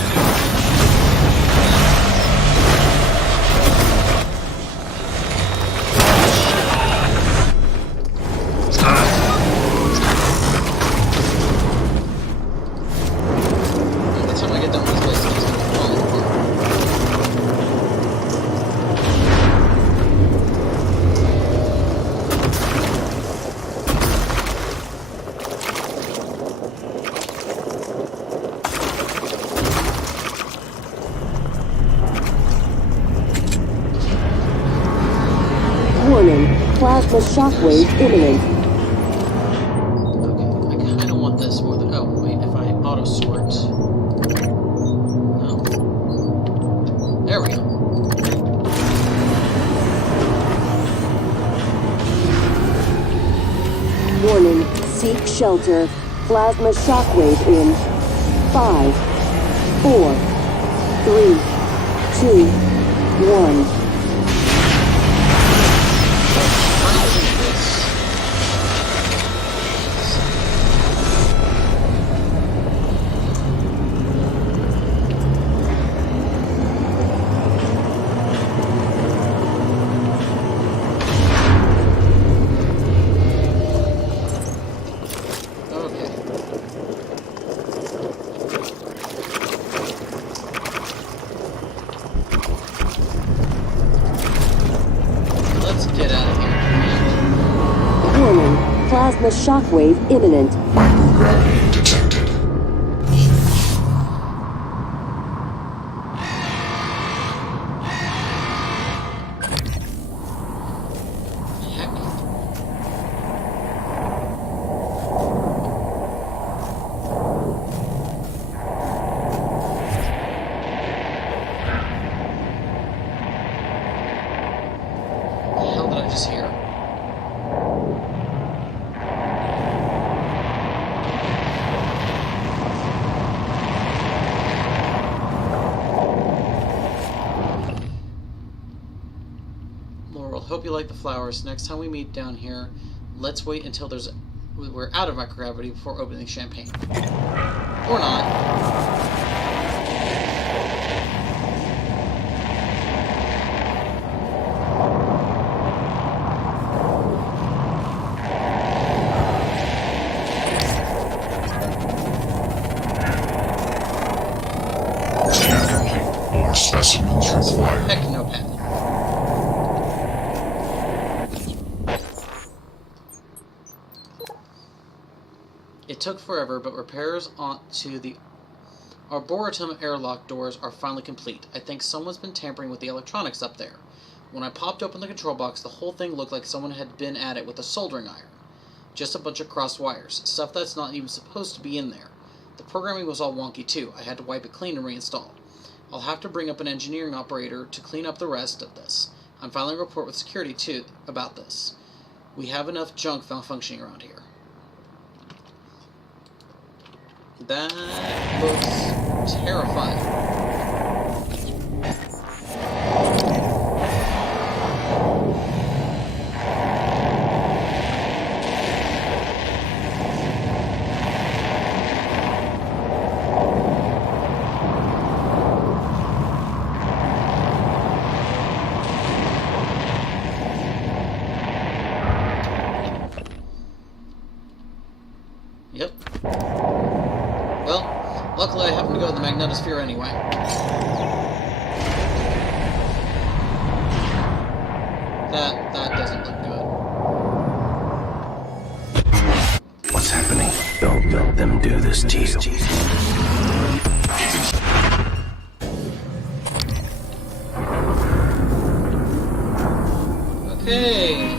Plasma shockwave imminent. Okay, I kind of want this more than... Oh, wait, if I auto-sort... No. There we go. Warning, seek shelter. Plasma shockwave in 5, 4, 3, 2, 1. Plasma shockwave imminent. Microgravity detected. Heck. The hell did I just hear? Laurel, hope you like the flowers. Next time we meet down here, let's wait until we're out of microgravity before opening champagne. Or not. Scan complete. More specimens required. Heck no, Pat. It took forever, but repairs onto the Arboretum airlock doors are finally complete. I think someone's been tampering with the electronics up there. When I popped open the control box, the whole thing looked like someone had been at it with a soldering iron. Just a bunch of crossed wires, stuff that's not even supposed to be in there. The programming was all wonky too. I had to wipe it clean and reinstall. I'll have to bring up an engineering operator to clean up the rest of this. I'm filing a report with security too about this. We have enough junk malfunctioning around here. That looks terrifying. Yep. Well, luckily I happen to go to the magnetosphere anyway. That doesn't look good. What's happening? Don't let them do this to you. Okay.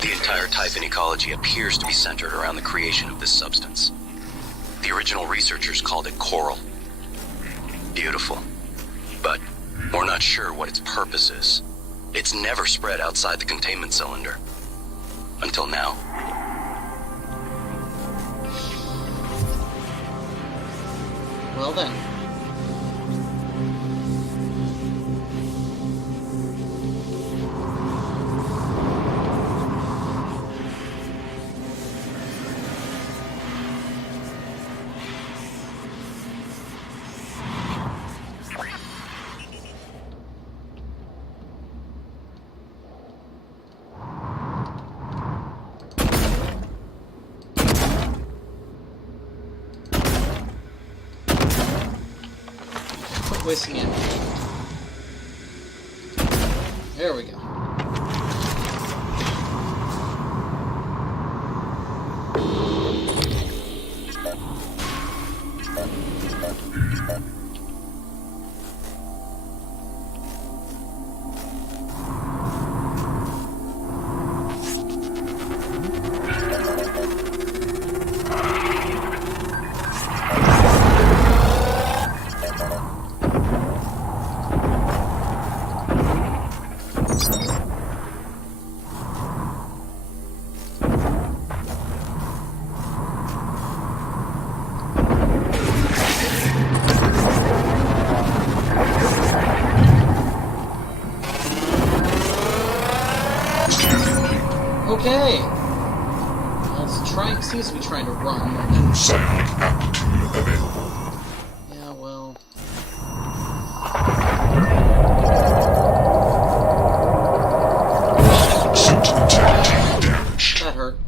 The entire type in ecology appears to be centered around the creation of this substance. The original researchers called it coral. Beautiful. But we're not sure what its purpose is. It's never spread outside the containment cylinder. Until now. Well then. Wasting it. There we go. Okay. Well, it's trying. Seems to be trying to run. Psionic aptitude available. Yeah, well. Symptom tech taking damage. That hurt.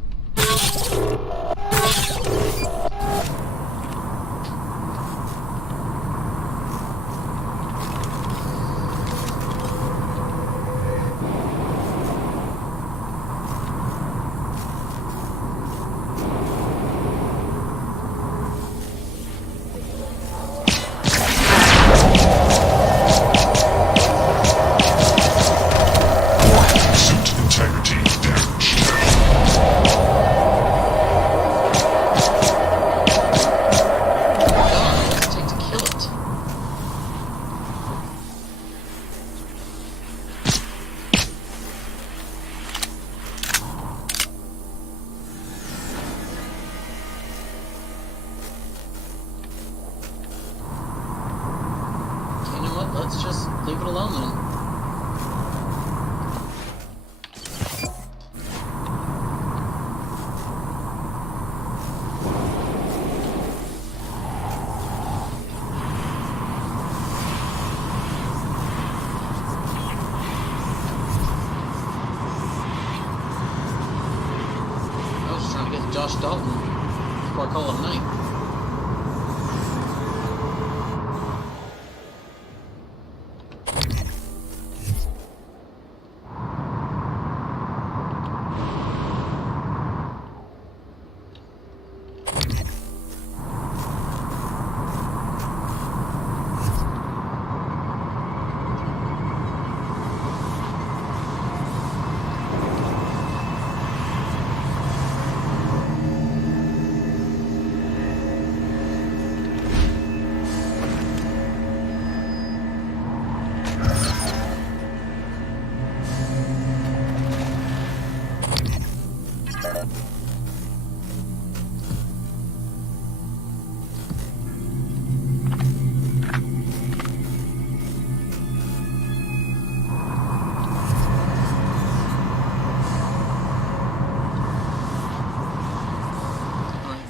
Josh Dalton before I call it a night.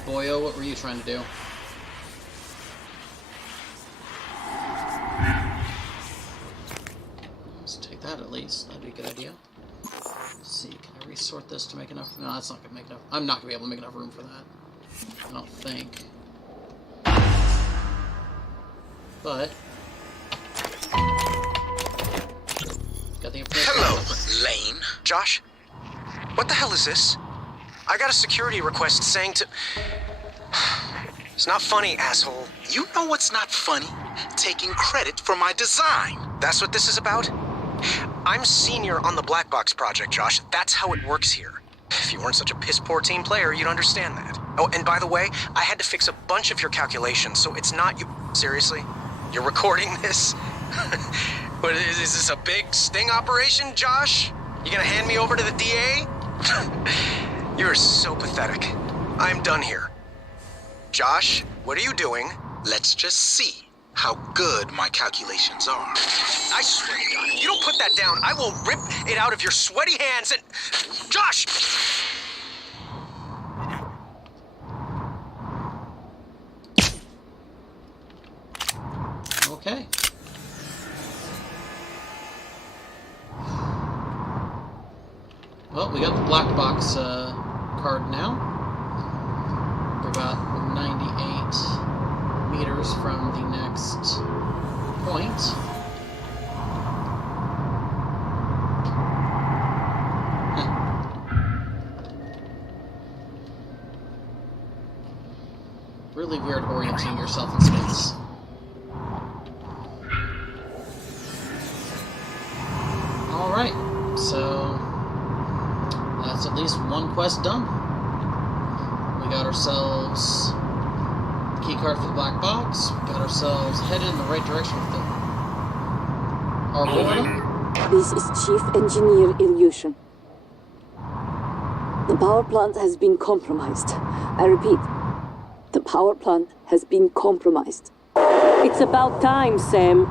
Boyo, what were you trying to do? Let's take that at least. That'd be a good idea. Let's see, can I resort this to make enough? No, that's not going to make enough. I'm not going to be able to make enough room for that. I don't think. But got the information. Hello, Lane. Josh? What the hell is this? I got a security request saying to... It's not funny, asshole. You know what's not funny? Taking credit for my design. That's what this is about? I'm senior on the Black Box project, Josh. That's how it works here. If you weren't such a piss-poor team player, you'd understand that. Oh, and by the way, I had to fix a bunch of your calculations, so it's not you... Seriously? You're recording this? What, is this a big sting operation, Josh? You gonna hand me over to the DA? You're so pathetic. I'm done here. Josh, what are you doing? Let's just see how good my calculations are. I swear to God, if you don't put that down, I will rip it out of your sweaty hands and... Josh! Okay. Well, we got the black box card now. We're about 98 meters from the next point. Really weird orienting yourself in space. Alright, so that's at least one quest done. We got ourselves the key card for the black box. We got ourselves headed in the right direction with our orbital. This is Chief Engineer Ilyushin. The power plant has been compromised. I repeat, the power plant has been compromised. It's about time, Sam.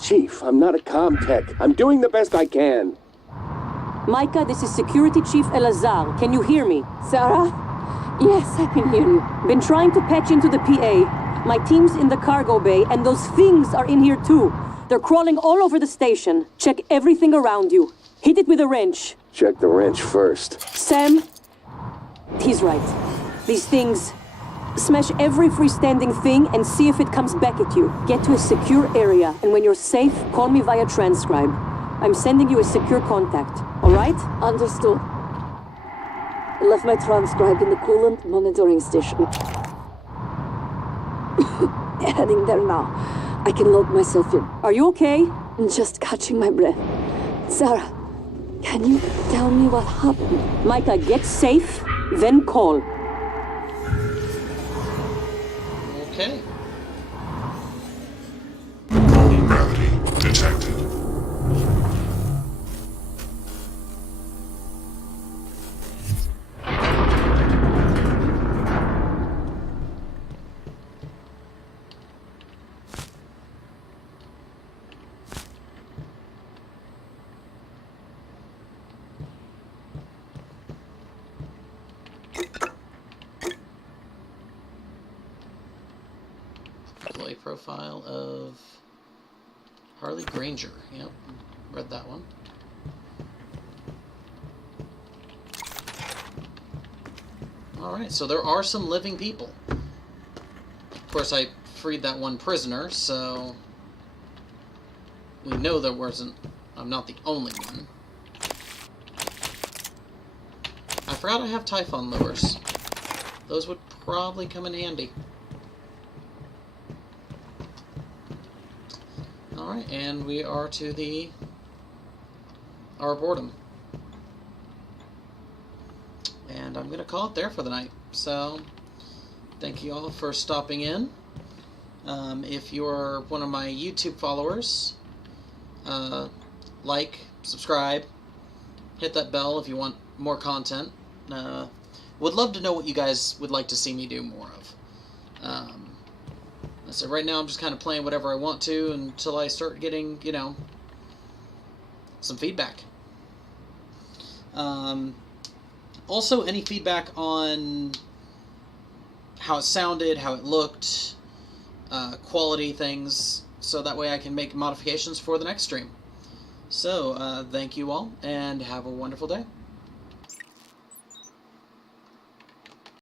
Chief, I'm not a comm tech. I'm doing the best I can. Micah, this is Security Chief Elazar. Can you hear me? Sarah? Yes, I can hear you. Been trying to patch into the PA. My team's in the cargo bay, and those things are in here too. They're crawling all over the station. Check everything around you. Hit it with a wrench. Check the wrench first. Sam, he's right. These things... Smash every freestanding thing and see if it comes back at you. Get to a secure area, and when you're safe, call me via transcribe. I'm sending you a secure contact, all right? Understood. I left my transcribe in the coolant monitoring station. Heading there now. I can load myself in. Are you okay? Just catching my breath. Sarah, can you tell me what happened? Micah, get safe, then call. Okay. Normal gravity detected. Employee profile of Harley Granger. Yep, read that one. Alright, so there are some living people. Of course, I freed that one prisoner, so we know there wasn't... I'm not the only one. I forgot I have Typhon lures. Those would probably come in handy. Alright, and we are to the Arboretum. And I'm going to call it there for the night. So, thank you all for stopping in. If you're one of my YouTube followers, like, subscribe, hit that bell if you want more content. Would love to know what you guys would like to see me do more of. So right now I'm just kind of playing whatever I want to until I start getting, you know, some feedback. Also, any feedback on how it sounded, how it looked, quality things, so that way I can make modifications for the next stream. So, thank you all, and have a wonderful day.